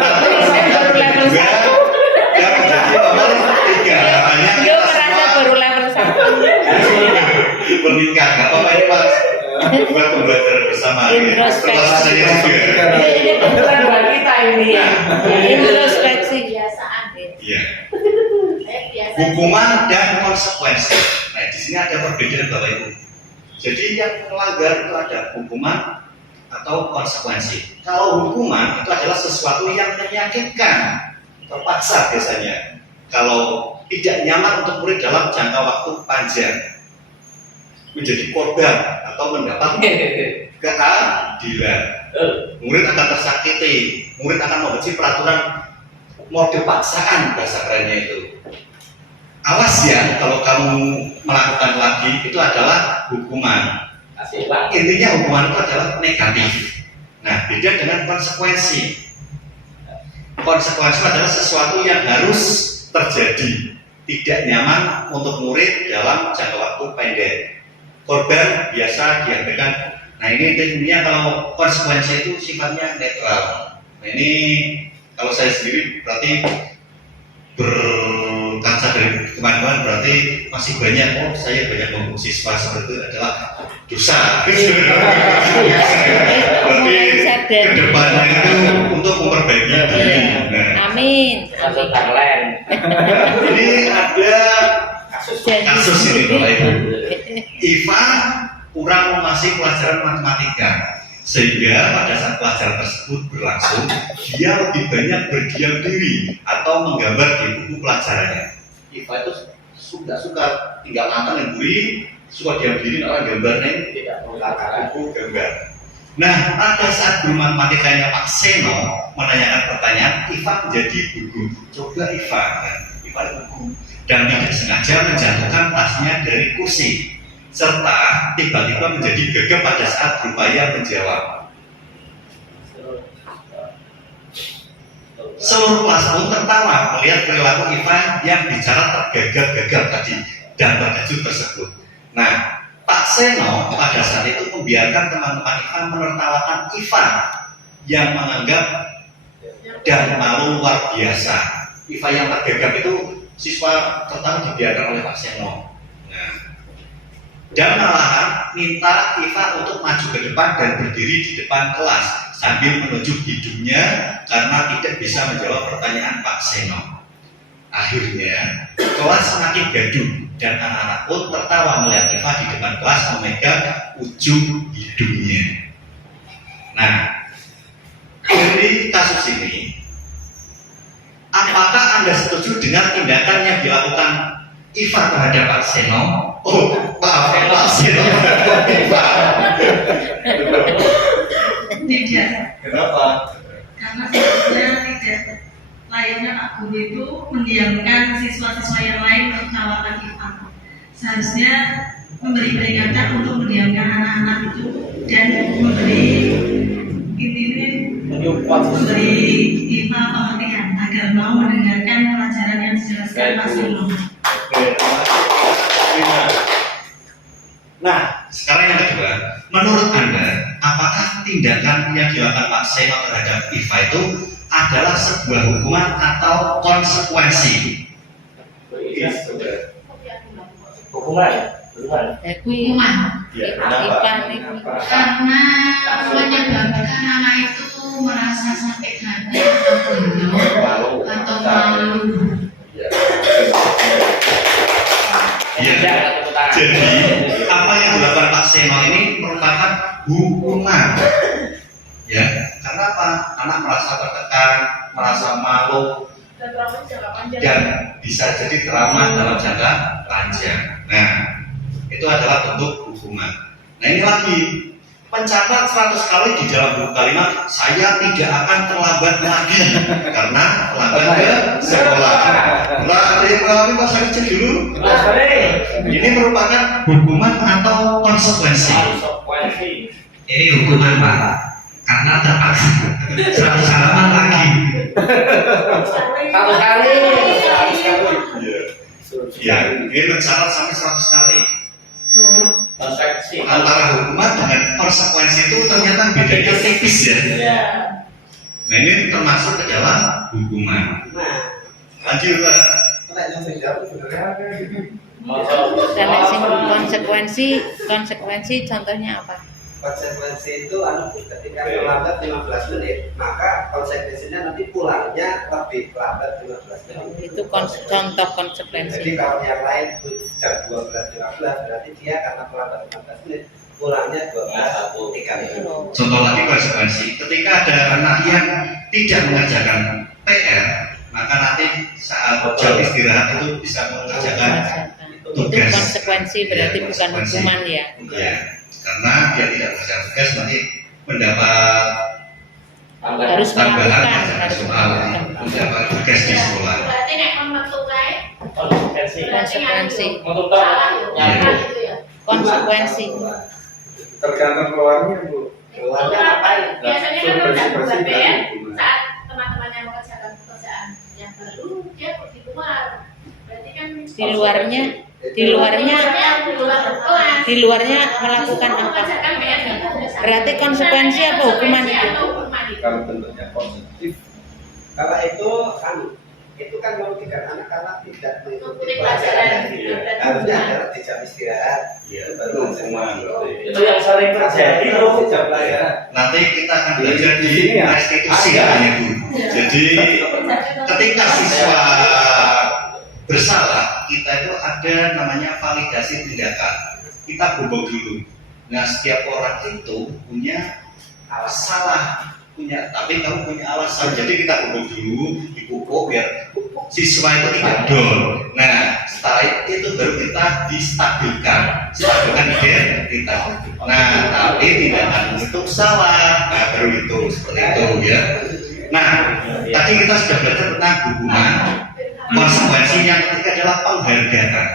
level 1. Yang menjadi nomor 3 hanya Dia merasa baru level 1. buat pembelajaran bersama. Introspeksi. Termasuk saya juga. Ini kebetulan buat kita ini ya. Introspeksi. Kebiasaan deh. Iya. Saya biasa. Hukuman dan konsekuensi. Nah, di sini ada perbedaan Bapak Ibu. Jadi yang melanggar itu ada hukuman atau konsekuensi. Kalau hukuman itu adalah sesuatu yang menyakitkan, terpaksa biasanya. Kalau tidak nyaman untuk murid dalam jangka waktu panjang, menjadi korban atau mendapat keadilan, murid akan tersakiti, murid akan membenci peraturan mode paksaan bahasa kerennya itu. Awas ya kalau kamu melakukan lagi, itu adalah hukuman. Asik Pak. Intinya hukuman itu adalah negatif. Nah, beda dengan konsekuensi. Konsekuensi adalah sesuatu yang harus terjadi, tidak nyaman untuk murid dalam jangka waktu pendek. Korban biasa diabaikan. Nah, ini tentunya kalau konsekuensi itu sifatnya netral. Nah, ini kalau saya sendiri berarti berkaca dari kemarin berarti masih banyak, saya banyak membuat siswa seperti itu adalah dosa. Berarti kedepannya itu untuk memperbaiki diri. Nah, Amin. Masuk tagline. ini ada kasus ini Bapak Ibu. Iva kurang menguasai pelajaran matematika, sehingga pada saat pelajaran tersebut berlangsung, dia lebih banyak berdiam diri atau menggambar di buku pelajarannya. Iva itu sudah suka tinggal makan dan buri, suka diam diri orang gambarnya Tidak perlu katakan. buku gambar. Nah, pada saat guru matematikanya Pak Seno menanyakan pertanyaan, Iva menjadi gugup. Coba Iva, kan? Iva gugup dan tidak sengaja menjatuhkan tasnya dari kursi, serta tiba-tiba menjadi gegap pada saat berupaya menjawab. Seluruh kelas pun tertawa melihat perilaku Iva yang bicara tergagap-gagap tadi dan terkejut tersebut. Nah, Pak Seno pada saat itu membiarkan teman-teman Iva menertawakan Iva yang menganggap dan malu luar biasa. Iva yang tergagap itu siswa tertawa dibiarkan oleh Pak Seno. Nah, dan malahan minta Iva untuk maju ke depan dan berdiri di depan kelas sambil menunjuk hidungnya karena tidak bisa menjawab pertanyaan Pak Seno. Akhirnya kelas semakin gaduh dan anak-anak pun tertawa melihat Iva di depan kelas memegang ujung hidungnya. Nah, dari kasus ini, apakah Anda setuju dengan tindakan yang dilakukan Iva terhadap Pak Seno? Oh, Pak Seno terhadap Iva. Tidak, Kenapa? karena sebenarnya tidak layaknya Pak Guru itu mendiamkan siswa-siswa yang lain menertawakan Iva. Seharusnya memberi peringatan untuk mendiamkan anak-anak itu dan memberi memberi Iva pengertian agar mau mendengarkan pelajaran yang dijelaskan Pak Seno. Nah, sekarang yang kedua, menurut Anda, apakah tindakan yang dilakukan Pak Seno terhadap Iva itu adalah sebuah hukuman atau konsekuensi? Hukuman. Hukuman. Ya, Ipan itu. Karena menyebabkan anak itu merasa sakit hati atau gundah atau malu. Iya. Jadi, apa yang dilakukan Pak Seno ini merupakan hukuman. Ya, karena apa? Anak merasa tertekan, merasa malu, dan bisa jadi trauma dalam jangka panjang. Nah, itu adalah bentuk hukuman. Nah, ini lagi pencatat 100 kali di dalam buku kalimat, saya tidak akan terlambat lagi karena terlambat ke sekolah. Nah, ada yang mengalami masa kecil dulu. Ini merupakan hukuman atau konsekuensi? Ini hukuman Pak, karena terpaksa 100 halaman lagi. Satu kali. Ya, ini mencatat sampai 100 kali. Konsekuensi. Antara hukuman dengan konsekuensi itu ternyata bedanya tipis ya. Nah, ini termasuk ke dalam hukuman. Lanjut Pak. Konsekuensi contohnya apa? konsekuensi itu ketika terlambat 15 menit, maka konsekuensinya nanti pulangnya lebih lambat 15 menit. Itu contoh Jadi konsekuensi. kalau yang lain jam 12.15 berarti dia karena terlambat 15 menit, pulangnya 12.30. Contoh lagi konsekuensi, ketika ada anak yang tidak mengerjakan PR, maka nanti saat jam istirahat itu bisa mengerjakan Itu tugas. konsekuensi berarti Ya, bukan konsekuensi. hukuman ya. Ya, karena dia tidak mengerjakan tugas nanti mendapat Harus tambahan melakukan, harus soal melakukan. mendapat tugas di sekolah. Berarti nek kon metu kae konsekuensi Konsekuensi. untuk salah yo. Iya. Salah itu ya. Konsekuensi. Tergantung keluarnya Bu. Keluarnya ngapain? Biasanya kan udah Bersih-bersih buat PR kan? saat teman-temannya mengerjakan pekerjaan yang baru dia pergi keluar. Berarti kan Di luarnya kelas. di luarnya melakukan apa? Mengerjakan PR yang udah salah. Berarti konsekuensi apa hukuman itu? Kalau bentuknya positif, kalau itu kan merugikan anak karena tidak mengikuti pelajaran. Harusnya adalah di jam istirahat. Itu baru konsekuensi. itu yang sering terjadi Kalau loh. di jam pelajaran. Nanti kita akan belajar di restitusi Ada. namanya Bu. Jadi ketika siswa bersalah, kita itu ada namanya validasi tindakan. Kita hubung dulu. Nah, setiap orang itu punya salah, tapi kamu punya alasan. Jadi kita hubung dulu, dipupuk biar siswa itu tidak down. Nah, setelah itu baru kita distabilkan kita. Nah, tapi tindakan itu salah. Nah, baru itu seperti itu ya. Nah, tadi kita sudah belajar tentang hukuman. Konsekuensi yang ketiga adalah penghargaan.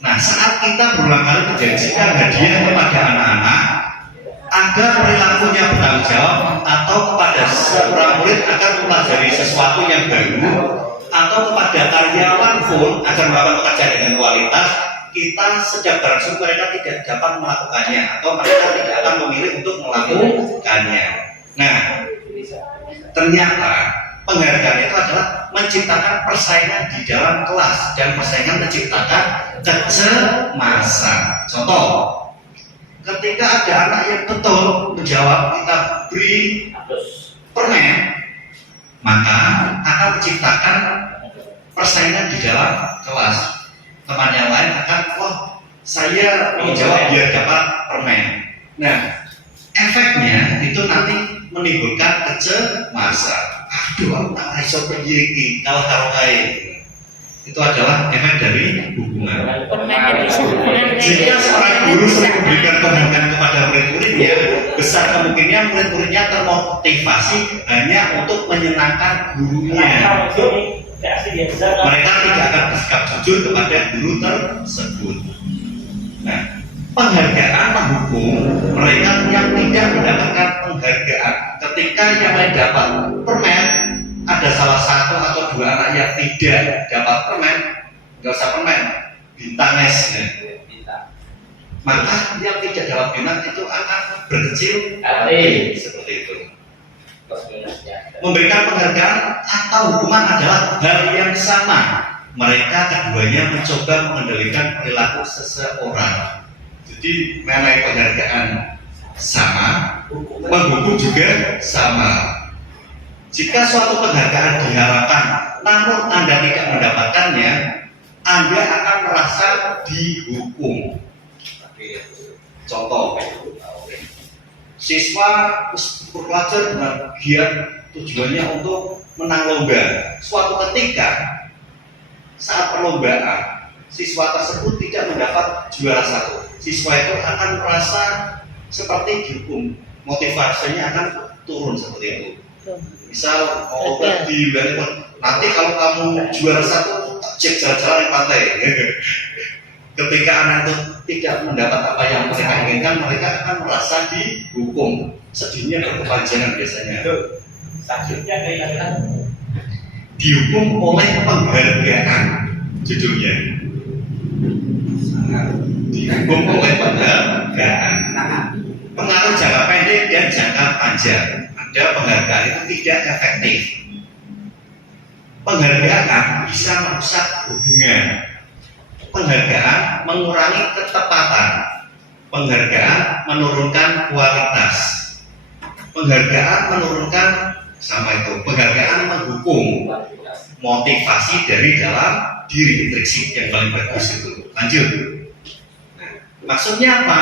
Nah, saat kita berulang kali menjanjikan hadiah kepada anak-anak agar perilakunya bertanggung jawab, atau kepada seorang murid agar mempelajari sesuatu yang baru, atau kepada karyawan pun agar melakukan pekerjaan dengan kualitas, kita sejak berlangsung mereka tidak dapat melakukannya, atau mereka tidak akan memilih untuk melakukannya. Nah, ternyata penghargaan itu adalah menciptakan persaingan di dalam kelas, dan persaingan menciptakan kecemasan. Contoh, ketika ada anak yang betul menjawab, kita beri permen, maka akan menciptakan persaingan di dalam kelas. Teman yang lain akan, wah, saya menjawab biar dapat permen. Nah, efeknya itu nanti menimbulkan kecemasan. Aduh, aku tak bisa pergi kalau taruh air. Itu adalah efek dari hubungan. Permen bisa Jika seorang guru sering memberikan penghargaan kepada murid-muridnya, besar kemungkinan murid-muridnya termotivasi hanya untuk menyenangkan gurunya. Mereka tidak akan bersikap jujur kepada guru tersebut. Nah, penghargaan menghukum mereka yang tidak mendapatkan penghargaan. Ketika yang lain dapat permen, ada salah satu atau dua anak yang tidak dapat permen, nggak usah permen, bintang es. Maka yang tidak dapat bintang itu akan berkecil hati, seperti itu. Memberikan penghargaan atau hukuman adalah hal yang sama. Mereka keduanya mencoba mengendalikan perilaku seseorang. Jadi mengenai penghargaan sama, menghukum juga sama. Jika suatu penghargaan diharapkan, namun Anda tidak mendapatkannya, Anda akan merasa dihukum. Contoh, siswa belajar dengan giat, tujuannya untuk menang lomba. Suatu ketika saat perlombaan, siswa tersebut tidak mendapat juara satu. Siswa itu akan merasa seperti dihukum, motivasinya akan turun seperti itu. Misal mau pergi nanti kalau kamu juara satu, cek jalan-jalan di pantai. Ketika anak itu tidak mendapat apa yang mereka inginkan, mereka akan merasa dihukum. Sedihnya berkepanjangan biasanya. Sakitnya kehilangan. Dihukum oleh penghargaan, judulnya. Dihukum oleh penghargaan. Pengaruh jangka pendek dan jangka panjang. Ada penghargaan itu tidak efektif. Penghargaan bisa merusak hubungan. Penghargaan mengurangi ketepatan. Penghargaan menurunkan kualitas. Penghargaan menurunkan sama itu. Penghargaan mendukung motivasi dari dalam diri, intrinsik yang paling bagus itu. Lanjut. Nah, maksudnya apa?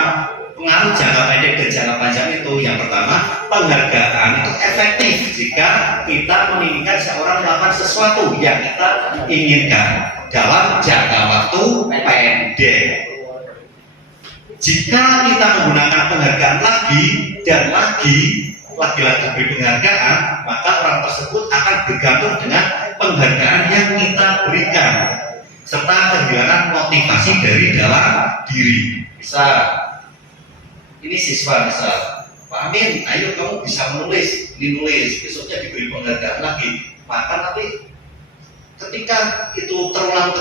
Pengaruh jangka pendek dan jangka panjang itu yang pertama, penghargaan itu efektif jika kita menginginkan seorang melakukan sesuatu yang kita inginkan dalam jangka waktu pendek. Jika kita menggunakan penghargaan lagi dan lagi-lagi beri penghargaan, maka orang tersebut akan bergantung dengan penghargaan yang kita berikan serta kehilangan motivasi dari dalam diri. Misal, ini siswa misal, Pak Amin, ayo kamu bisa menulis, ini nulis, besoknya diberi penghargaan lagi, maka nanti ketika itu terulang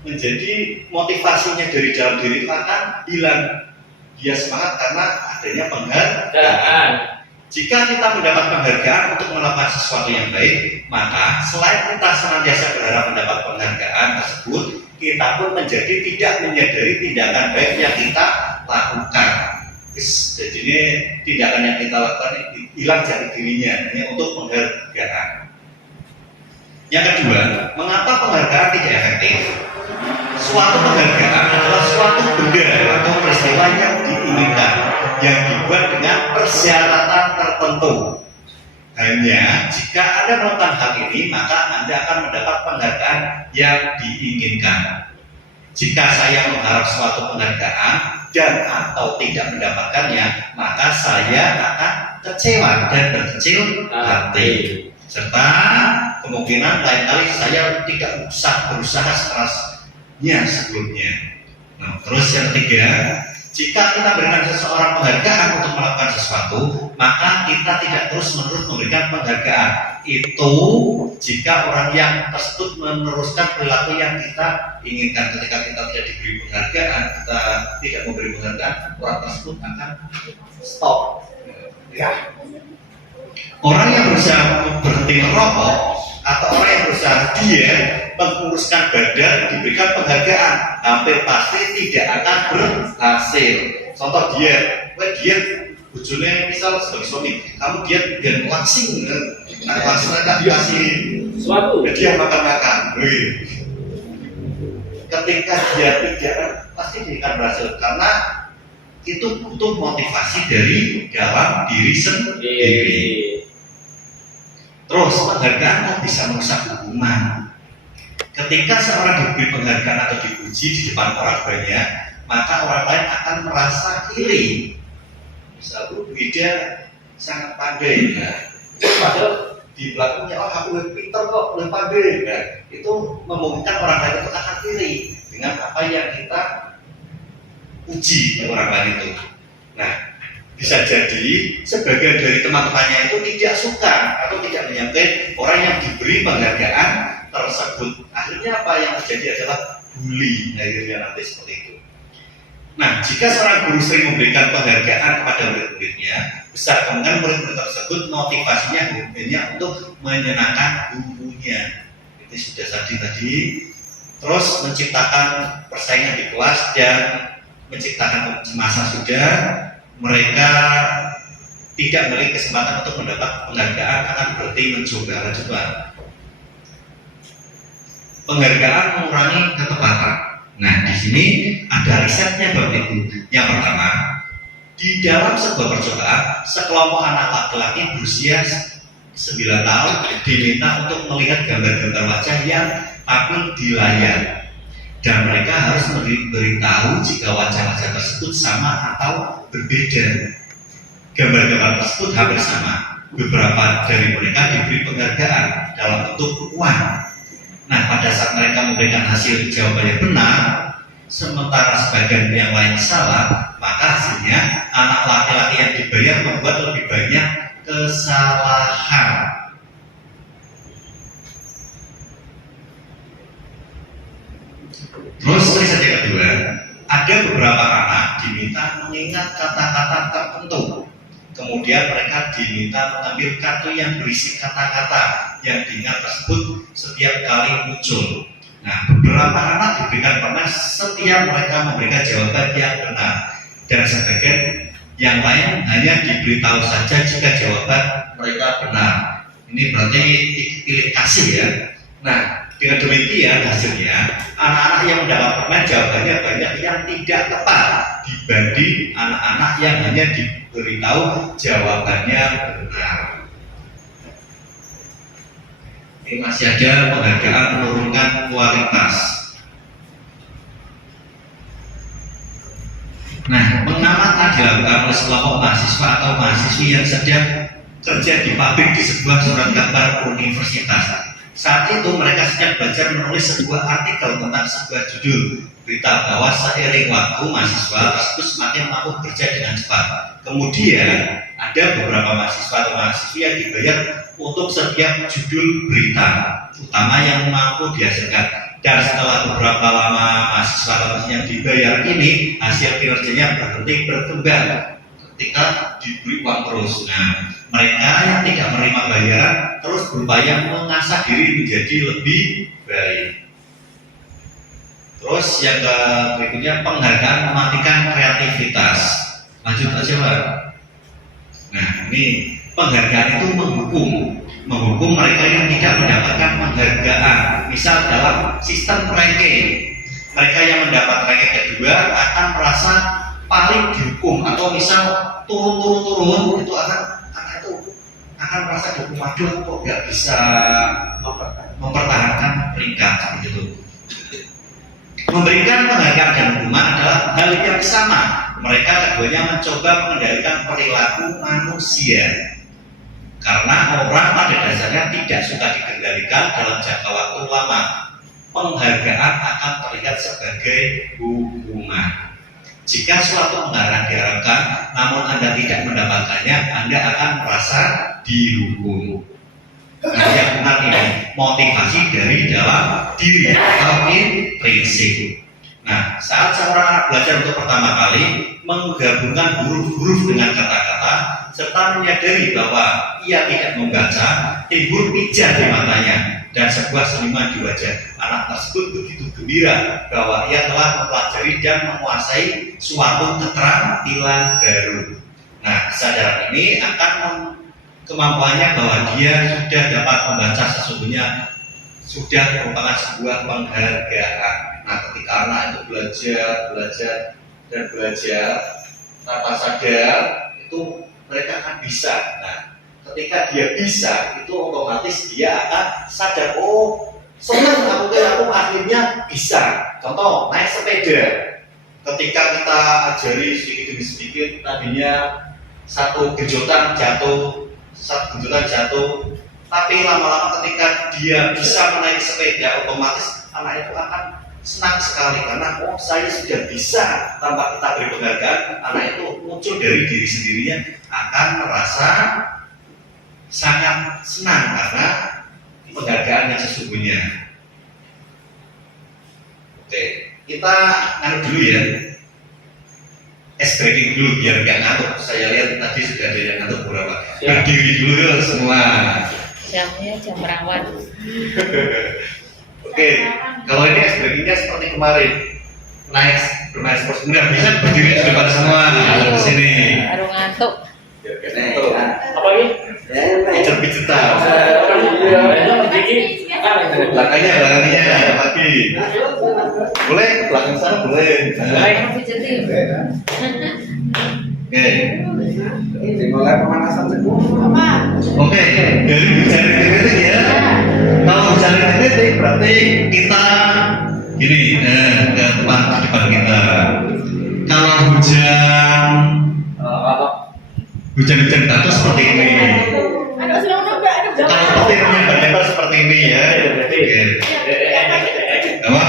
menjadi motivasinya dari dalam diri itu akan hilang. Dia semangat karena adanya penghargaan. Jika kita mendapat penghargaan untuk melakukan sesuatu yang baik, maka selain kita senantiasa berharap mendapat penghargaan tersebut, kita pun menjadi tidak menyadari tindakan baik yang kita lakukan. Jadi ini tindakan yang kita lakukan hilang dari dirinya hanya untuk penghargaan. Yang kedua, mengapa penghargaan tidak efektif? Suatu penghargaan adalah suatu benda atau peristiwa yang diinginkan, yang dibuat dengan persyaratan tertentu. Hanya jika Anda melakukan hal ini, maka Anda akan mendapat penghargaan yang diinginkan. Jika saya mengharap suatu penghargaan dan atau tidak mendapatkannya, maka saya akan kecewa dan berkecil hati. Serta kemungkinan lain kali saya tidak usah berusaha sekerasnya sebelumnya. Nah, terus yang ketiga, jika kita berikan seseorang penghargaan untuk melakukan sesuatu, maka kita tidak terus-menerus memberikan penghargaan. Itu jika orang yang tersebut meneruskan perilaku yang kita inginkan. Ketika kita tidak diberi penghargaan, kita tidak memberi penghargaan, orang tersebut akan stop. Ya. Orang yang berusaha berhenti merokok atau orang yang berusaha diet, menguruskan badan, diberikan penghargaan, hampir pasti tidak akan berhasil. Contoh diet, bujurnya misal sebagai suami, kamu diet dan langsing, langsing ada kasih suatu, dia makan. Ketika dia tidak, pasti dia akan berhasil karena itu butuh motivasi dari dalam diri sendiri. Terus penghargaan kok bisa merusak hubungan. Ketika seorang diberi penghargaan atau dipuji di depan orang banyak, maka orang lain akan merasa iri. Misal Wida sangat pandai, padahal di belakangnya aku lebih pintar kok, lebih pandai. Nah, itu memungkinkan orang lain itu akan iri dengan apa yang kita puji orang lain itu. Nah, bisa jadi sebagian dari teman-temannya itu tidak suka atau tidak menyangka orang yang diberi penghargaan tersebut. Akhirnya apa yang terjadi adalah bully, akhirnya nanti seperti itu. Nah, jika seorang guru sering memberikan penghargaan kepada murid-muridnya, besar kemungkinan murid-murid tersebut motivasinya untuk menyenangkan gurunya. Itu sudah tadi. Terus menciptakan persaingan di kelas dan menciptakan kecemasan sudah. Mereka tidak memiliki kesempatan untuk mendapat penghargaan, akan berhenti mencoba. Penghargaan mengurangi ketepatan. Nah, di sini ada risetnya Bapak Ibu. Yang pertama, di dalam sebuah percobaan, sekelompok anak laki-laki berusia 9 tahun diminta untuk melihat gambar-gambar wajah yang tampil di layar. Dan mereka harus memberitahu jika wajah-wajah tersebut sama atau berbeda. Gambar-gambar tersebut hampir sama. Beberapa dari mereka diberi penghargaan dalam bentuk uang. Nah, pada saat mereka memberikan hasil jawaban yang benar, sementara sebagian yang lain salah, maka hasilnya anak laki-laki yang dibayar membuat lebih banyak kesalahan. Terus riset yang kedua, ada beberapa anak diminta mengingat kata-kata tertentu. Kemudian mereka diminta mengambil kartu yang berisi kata-kata yang diingat tersebut setiap kali muncul. Nah, beberapa anak diberikan permen setiap mereka memberikan jawaban yang benar, dan sebagian yang lain hanya diberitahu saja jika jawaban mereka benar. Ini berarti pilih kasih ya. Nah, dengan demikian hasilnya anak-anak yang mendapat permen jawabannya banyak yang tidak tepat dibanding anak-anak yang hanya diberitahu jawabannya benar. Ini masih ada penghargaan menurunkan kualitas. Nah, pengamatan dilakukan oleh sekelompok mahasiswa atau mahasiswi yang sedang kerja di pabrik di sebuah surat kabar universitas. Saat itu mereka sedang belajar menulis sebuah artikel tentang sebuah judul berita bahwa seiring waktu mahasiswa tersebut semakin mampu bekerja dengan cepat. Kemudian ada beberapa mahasiswa atau mahasiswi yang dibayar untuk setiap judul berita utama yang mampu dihasilkan. Dan setelah beberapa lama mahasiswa yang dibayar ini, hasil kinerjanya berhenti berkembang ketika diberi uang terus. Nah, mereka yang tidak menerima bayaran terus berupaya mengasah diri menjadi lebih baik. Terus yang berikutnya, penghargaan mematikan kreativitas. Lanjut aja Pak. Nah, ini penghargaan itu menghukum mereka yang tidak mendapatkan penghargaan. Misal dalam sistem ranking, mereka yang mendapat ranking kedua akan merasa paling dihukum, atau misal turun itu akan merasa dihukum, waduh kok nggak bisa mempertahankan peringkat seperti itu. Memberikan penghargaan dan hukuman adalah hal yang sama. Mereka keduanya mencoba mengendalikan perilaku manusia. Karena orang pada dasarnya tidak suka dikendalikan dalam jangka waktu lama. Penghargaan akan terlihat sebagai hukuman. Jika suatu penghargaan diharapkan, namun Anda tidak mendapatkannya, Anda akan merasa dihukum. Nah, yang benar ini motivasi dari dalam diri atau intrinsik. Nah, saat seorang anak belajar untuk pertama kali menggabungkan huruf-huruf dengan kata-kata serta menyadari bahwa ia tidak membaca, timbul pijar di matanya dan sebuah senyuman di wajah. Anak tersebut begitu gembira bahwa ia telah mempelajari dan menguasai suatu keterampilan baru. Nah, kesadaran ini akan kemampuannya bahwa dia sudah dapat membaca sesungguhnya sudah merupakan sebuah penghargaan. Nah, ketika anak itu belajar tanpa sadar, itu mereka akan bisa. Nah, ketika dia bisa, itu otomatis dia akan sadar, oh senang aku akhirnya bisa. Contoh, naik sepeda. Ketika kita ajari sedikit demi sedikit, tadinya satu genjotan jatuh, tapi lama-lama ketika dia bisa menaiki sepeda, otomatis anak itu akan senang sekali karena oh saya sudah bisa. Tanpa kita beri penghargaan, anak itu muncul dari diri sendirinya akan merasa sangat senang karena penghargaan yang sesungguhnya. Oke, kita ngantuk dulu ya. Breaking dulu biar nggak ngantuk. Saya lihat tadi sudah ada yang ngantuk berapa. Berdiri dulu ya semua. Jamnya jam rawan. Oke, kalau ini breakingnya seperti kemarin, naik bermain sport kemudian bisa berdiri di depan semua. Ke sini. Baru ngantuk. Apa ini? Pijet-pijetan. Iya. Belakangnya pagi. Boleh belakang sana boleh. Pijetin. Oke. Dimulai pemanasan dulu. Oke, dari bicara titik ya. Kalau bicara titik berarti kita gini, ke depan kita. Kalau hujan batu seperti ini. Kalau petirnya berlebar seperti ini ya. Oke. Apa?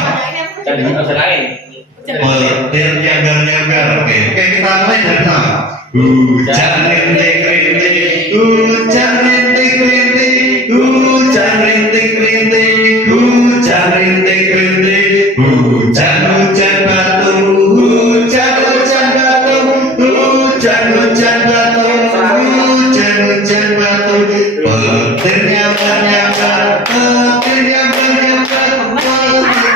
Jadi bisa lain. Petir nyambar. Oke, kita mulai dari sana. Hujan rintik-rintik, hujan rintik-rintik, hujan rintik-rintik, hujan rintik-rintik, hujan-hujan batu, hujan-hujan batu, hujan-hujan batu, hujan-hujan batu, petir nyambar-nyambar, petir nyambar-nyambar, petir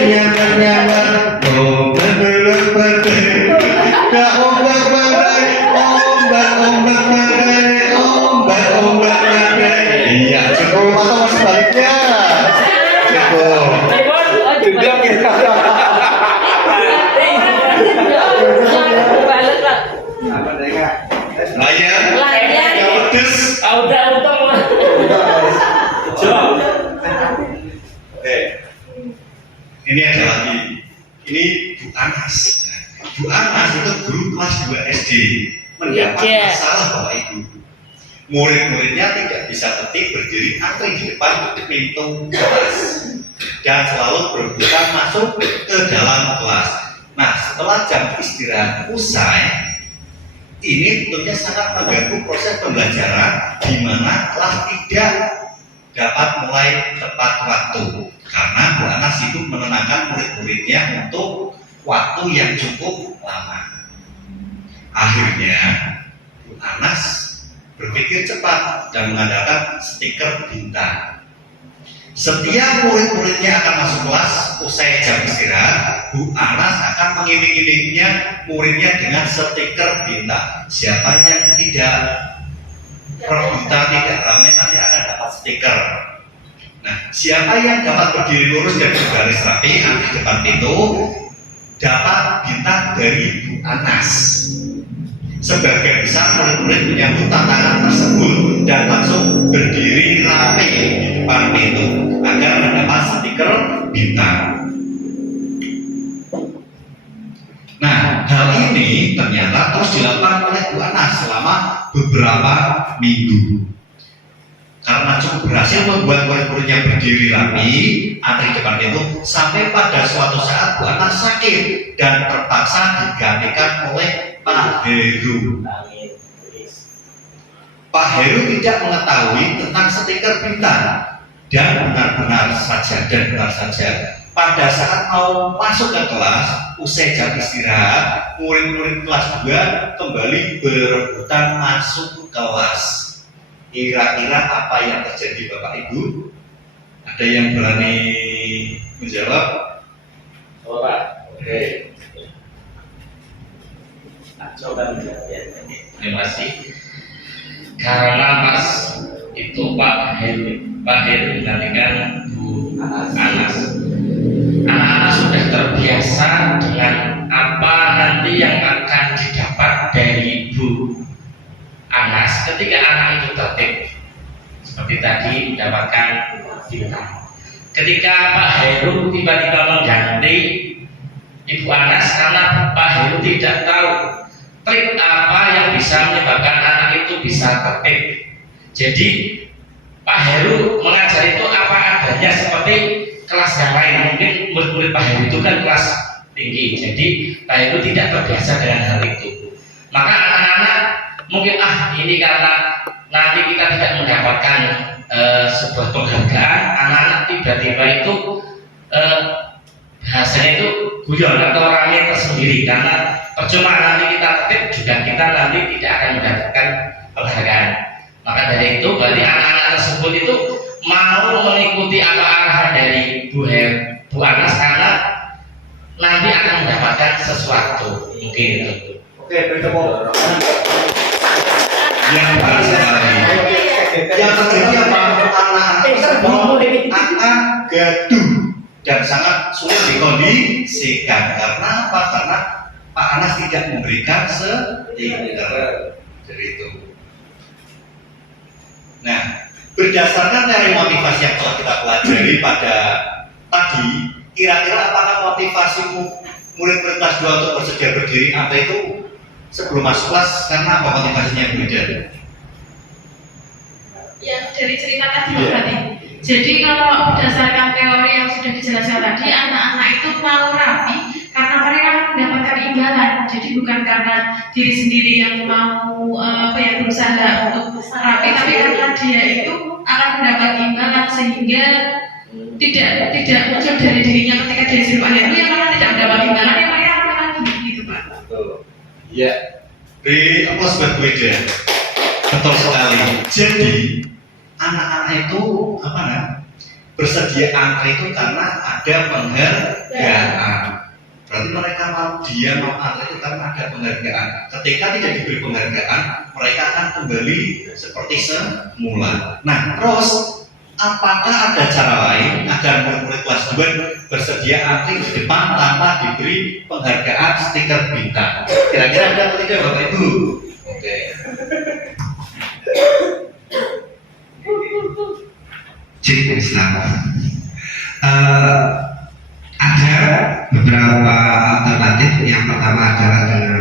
menyamar-nyamar, ombak badai, dah ombak badai, ombak badai, ombak badai. Iya, cukup atau sebaliknya? Cukup. Dendam ya. Apa mereka? Layar, Layar. yang pedes. Oke, ini ada lagi. Ini Bu Anas. Bu Anas itu guru kelas 2 SD mendapat Iya. masalah Bapak Ibu. Murid-muridnya tidak bisa tertib berdiri antri di depan pintu kelas dan selalu berebutan masuk ke dalam kelas. Nah, setelah jam istirahat usai, ini tentunya sangat mengganggu proses pembelajaran di mana kelas tidak dapat mulai tepat waktu karena Bu Anas itu menenangkan murid-muridnya untuk waktu yang cukup lama. Akhirnya Bu Anas berpikir cepat dan mengadakan stiker bintang. Setiap murid-muridnya akan masuk kelas usai jam istirahat, Bu Anas akan mengiming-imingnya muridnya dengan stiker bintang. Siapa yang tidak rebutan, tidak ramai nanti akan dapat stiker. Nah, siapa yang dapat berdiri lurus dan berbaris rapi di depan pintu dapat bintang dari Bu Anas. Sebagian besar murid-murid menyambut tantangan tersebut dan langsung berdiri rapi di depan pintu agar mendapat stiker bintang. Nah, hal ini ternyata terus dilakukan oleh Bu Anas selama beberapa minggu. Karena cukup berhasil membuat murid-muridnya berdiri rapi, antri depan pintu, sampai pada suatu saat Bu Anas sakit dan terpaksa digantikan oleh Pak Heru. Pak Heru tidak mengetahui tentang stiker bintang dan benar saja pada saat mau masuk ke kelas usai jam istirahat, murid-murid kelas 2 kembali berebutan masuk kelas. Kira-kira apa yang terjadi Bapak Ibu? Ada yang berani menjawab? Oke. Coba menjawab ya. Terima kasih. Karena pas itu Pak Heru menggantikan Bu Anas. Anak-anak sudah terbiasa dengan apa nanti yang akan didapat dari Bu Anas ketika anak itu tertib. Seperti tadi mendapatkan bintang. Ketika Pak Heru tiba-tiba mengganti Ibu Anas karena Pak Heru tidak tahu trik apa yang bisa menyebabkan anak itu bisa tertib. Jadi Pak Heru mengajar itu apa adanya seperti kelas yang lain. Mungkin murid-murid Pak Heru itu kan kelas tinggi, jadi Pak Heru tidak terbiasa dengan hal itu. Maka anak-anak mungkin ini karena nanti kita tidak mendapatkan sebuah penghargaan, anak-anak tiba-tiba itu bahasanya itu guyon atau rame tersendiri karena percuma nanti kita tertib juga kita nanti tidak akan mendapatkan penghargaan. Maka dari itu berarti anak-anak tersebut itu mau mengikuti apa arahan dari Bu Anas karena nanti akan mendapatkan sesuatu mungkin itu. Oke, bertemu. Yang benar sekali. Yang terjadi apa? Anak-anak tersebut akan gaduh dan sangat sulit dikondisikan. Karena apa? Karena Pak Anas tidak memberikan stiker. Jadi itu. Nah, berdasarkan teori motivasi yang telah kita pelajari pada tadi, kira-kira apakah motivasi murid-murid kelas 2 untuk bersedia berdiri antri itu sebelum masuk kelas karena apa motivasinya berbeda? Yang dari cerita tadi berarti. Jadi kalau berdasarkan teori yang sudah dijelaskan tadi, anak-anak itu mau rapi karena mereka mendapatkan imbalan. Jadi bukan karena diri sendiri yang mau berusaha untuk rapi, tapi karena dia itu akan mendapat imbalan sehingga tidak muncul dari dirinya ketika dia suruh akhirnya yang karena tidak mendapat imbalan yang mereka rapi lagi gitu Pak. Iya. Di aplaus buat Bu Ida. Betul sekali. Jadi anak-anak itu bersedia antri itu karena ada penghargaan. Berarti mereka mau antri itu karena ada penghargaan. Ketika tidak diberi penghargaan, mereka akan kembali seperti semula. Nah, terus apakah ada cara lain agar murid-murid kelas 2 bersedia antri di depan tanpa diberi penghargaan stiker bintang? Kira-kira ada atau tidak, Bapak Ibu? Oke. Jadi ada beberapa alternatif. Yang pertama adalah dengan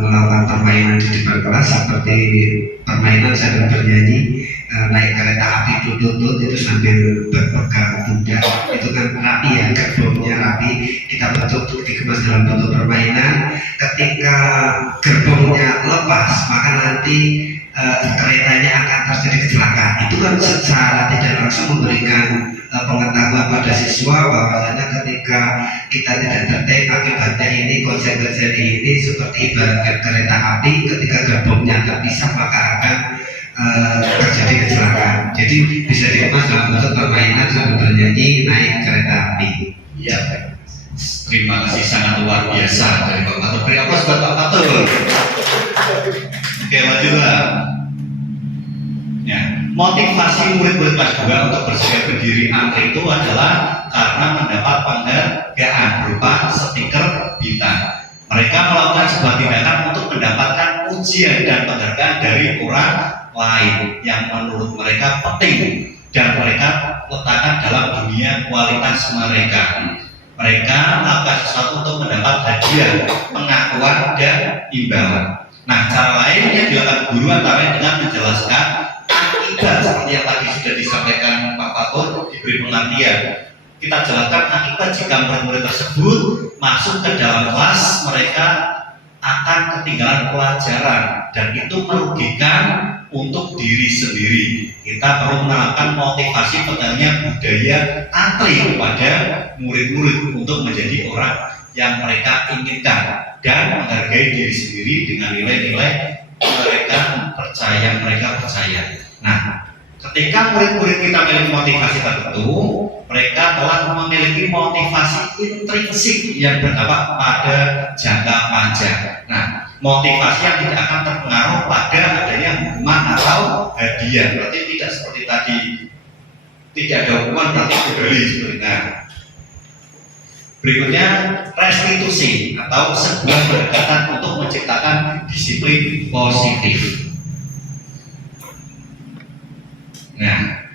melakukan permainan di depan kelas, seperti permainan sambil bernyanyi, naik kereta api tutut itu sambil berpegang pundak. Itu kan rapi ya, gerbongnya rapi, kita bentuk dikemas dalam bentuk permainan. Ketika gerbongnya lepas, maka nanti keretanya akan terjadi kecelakaan. Itu kan secara tidak langsung memberikan pengetahuan pada siswa bahwasanya ketika kita tidak tertib, akibatnya ini konsekuensi ini seperti ibaratkan kereta api, ketika gerbongnya terpisah maka akan terjadi kecelakaan. Jadi bisa dikemas dalam bentuk permainan sambil bernyanyi naik kereta api. Ya, terima kasih, sangat luar biasa dari Pak Fatul. Beri aplaus buat Pak Fatul. Oke, lanjutlah. Ya, motivasi murid-murid kelas 2 untuk bersedia berdiri antri itu adalah karena mendapat penghargaan berupa stiker bintang. Mereka melakukan sebuah tindakan untuk mendapatkan pujian dan penghargaan dari orang lain yang menurut mereka penting dan mereka letakkan dalam dunia kualitas mereka. Mereka melakukan sesuatu untuk mendapat hadiah, pengakuan, dan imbalan. Nah, cara lain yang dilakukan guru antara dengan menjelaskan akibat seperti yang tadi sudah disampaikan Pak Fatul, diberi pengertian. Kita jelaskan akibat jika murid-murid tersebut masuk ke dalam kelas, mereka akan ketinggalan pelajaran dan itu merugikan untuk diri sendiri. Kita perlu menerapkan motivasi pentingnya budaya antri kepada murid-murid untuk menjadi orang yang mereka inginkan dan menghargai diri sendiri dengan nilai-nilai mereka percaya. Nah, ketika murid-murid kita memiliki motivasi tertentu, mereka telah memiliki motivasi intrinsik yang berdampak pada jangka panjang. Nah, motivasi yang tidak akan terpengaruh pada adanya hukuman atau hadiah. Berarti tidak seperti tadi, tidak ada hukuman berarti dibeli sebenarnya. Berikutnya, restitusi atau sebuah pendekatan untuk menciptakan disiplin positif. Nah,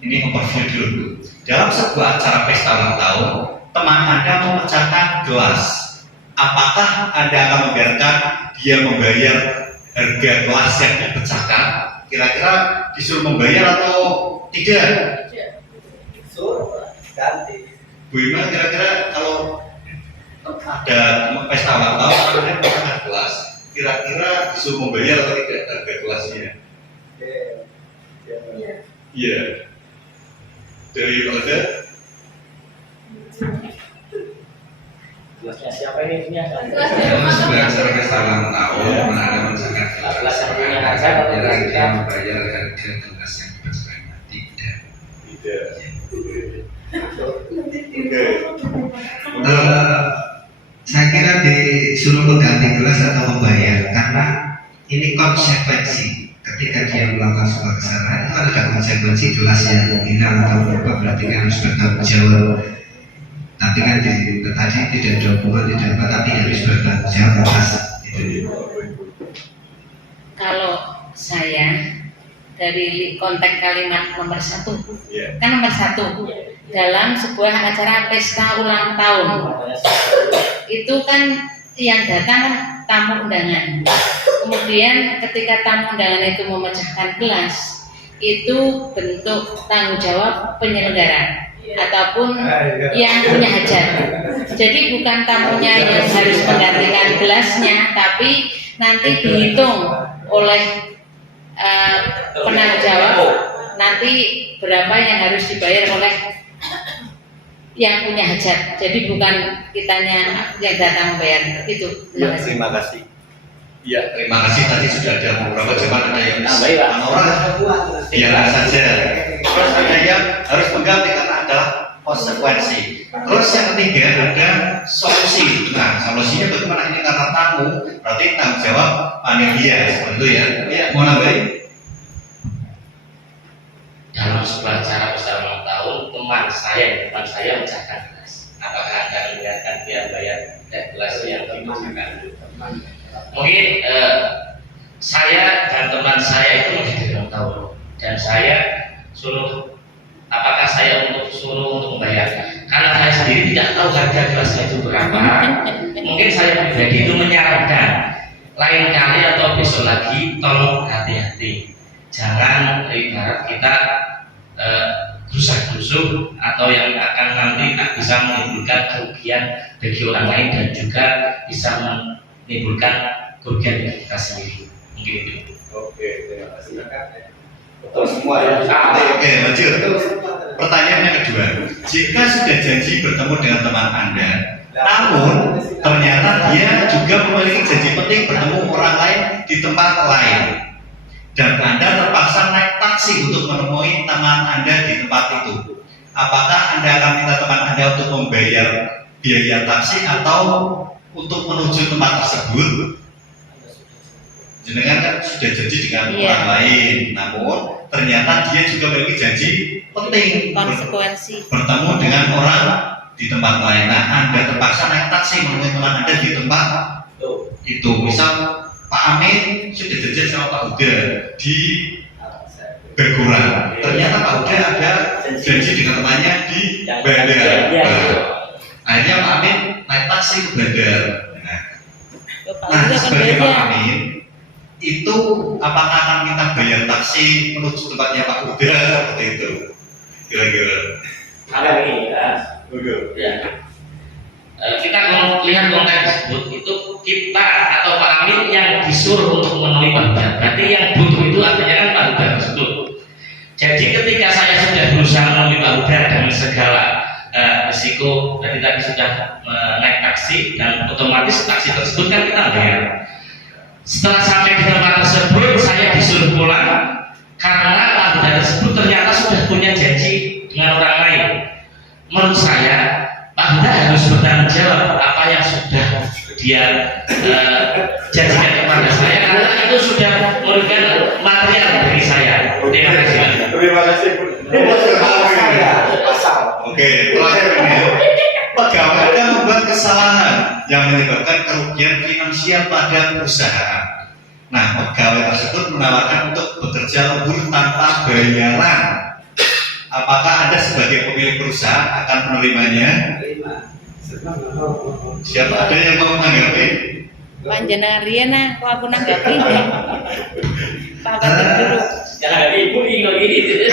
ini overview dulu. Dalam sebuah acara pesta ulang tahun, teman Anda memecahkan gelas. Apakah Anda akan membiarkan dia membayar harga gelas yang dipecahkan? Kira-kira disuruh membayar atau tidak? Suruh ganti. Bu Ima, kira-kira kalau ada pesta ulang tahun, Anda memecahkan gelas, kira-kira disuruh membayar atau tidak harga gelasnya? Iya. Dari mana? Gelasnya siapa ini punya? Sebuah acara pesta ulang tahun, Anda mencari Gelas yang punya gelas, saya atau kira-kira tidak? membayar harga gelas yang dipecahkan? Tidak. Tidak. Saya kira disuruh mengganti gelas atau membayar, karena ini konsekuensi. Ketika dia melakukan sebuah kesalahan itu kan ada konsekuensi, gelas yang hilang atau berubah, berarti kan harus bertanggung jawab. Tapi kan tadi tidak ada hubungan, tidak apa, tapi harus bertanggung jawab atas itu. Kalau saya dari konteks kalimat nomor 1, Iya. kan nomor 1 dalam sebuah acara pesta ulang tahun itu kan yang datang kan tamu undangan. Kemudian ketika tamu undangan itu memecahkan gelas, itu bentuk tanggung jawab penyelenggara ataupun yang punya hajat. Jadi bukan tamunya yang harus menggantikan gelasnya, tapi nanti dihitung oleh penanggung jawab nanti berapa yang harus dibayar oleh yang punya hajat. Jadi bukan kitanya yang datang membayar itu. Ya, terima kasih. Ya, terima kasih. Tadi sudah ada beberapa jawaban, ada yang Baik, Pak. orang biarlah saja. Terus ada yang harus mengganti karena adalah konsekuensi. Terus yang ketiga ada solusi. Nah, solusinya bagaimana ini karena tamu, berarti tanggung jawab panitia seperti itu ya. Ya, mau nambahin? Dalam sebuah acara usaha ulang tahun, teman saya memecahkan gelas. Apakah Anda melihatkan dia bayar gelas yang dipecahkan? Mungkin saya dan teman saya itu masih tidak tahu, dan saya suruh, apakah saya suruh untuk membayar? Karena saya sendiri tidak tahu harga gelasnya itu berapa. Mungkin saya pribadi itu menyarankan lain kali atau besok lagi tolong hati-hati, jangan ibarat kita gerusak-gerusuk atau yang akan nanti tak bisa menimbulkan kerugian bagi orang lain dan juga bisa menimbulkan kerugian bagi kita sendiri. Mungkin itu. Oke, terima kasih. Betul semua ya. Oke, lanjut. Pertanyaan yang kedua, jika sudah janji bertemu dengan teman Anda, namun ternyata dia juga memiliki janji penting bertemu orang lain di tempat lain, dan Anda terpaksa naik taksi untuk menemui teman Anda di tempat itu, apakah Anda akan minta teman Anda untuk membayar biaya taksi atau untuk menuju tempat tersebut? Jenengan kan sudah janji dengan orang lain, namun ternyata dia juga memiliki janji penting Konsekuensi. bertemu dengan orang di tempat lain. Nah, Anda terpaksa naik taksi menemui teman Anda di tempat itu. Misal Pak Amin sudah janji sama Pak Huda di Bergurang. Ternyata Pak Huda ada janji dengan temannya di Bandar. Akhirnya Pak Amin naik taksi ke Bandar. Nah, sebagai Pak Amin itu apakah akan minta bayar taksi menuju tempatnya Pak Huda seperti itu? Kira-kira. Ada ini, ya. Kita lihat konteks tersebut, itu kita atau Pak Amin yang disuruh untuk menemui Pak Huda. Berarti yang butuh itu artinya kan Pak Huda tersebut. Jadi ketika saya sudah berusaha menemui Pak Huda dengan segala risiko, berarti tadi sudah naik taksi dan otomatis taksi tersebut kan kita bayar. Setelah sampai di tempat tersebut, saya disuruh pulang karena Pak Huda tersebut ternyata sudah punya janji dengan orang lain. Menurut saya, Pak Huda harus bertanggung jawab apa yang sudah dia janjikan kepada saya, karena itu sudah memberikan material dari saya. Terima kasih. Terima kasih. Oke, terakhir ini. Pegawai Anda membuat kesalahan yang menyebabkan kerugian finansial pada perusahaan. Nah, pegawai tersebut menawarkan untuk bekerja lembur tanpa bayaran. Apakah Anda sebagai pemilik perusahaan akan menerimanya? Siapa ada yang mau menanggapi? Panjenengan Riana, kok aku nanggapi ya? Pak Kadir dulu. Jangan ada ibu ini gini.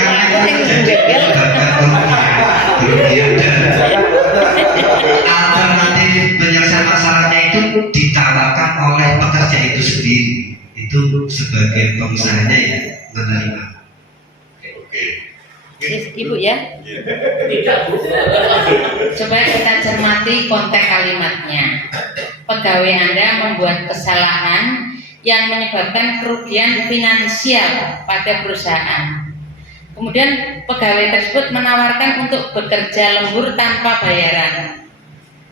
Alternatif penyelesaian masalahnya itu ditawarkan oleh pekerja itu sendiri. Itu sebagai pengusahanya ya menerima. Oke. Ibu ya. Tidak, Bu. Coba kita cermati konteks kalimatnya. Pegawai Anda membuat kesalahan yang menyebabkan kerugian finansial pada perusahaan. Kemudian pegawai tersebut menawarkan untuk bekerja lembur tanpa bayaran.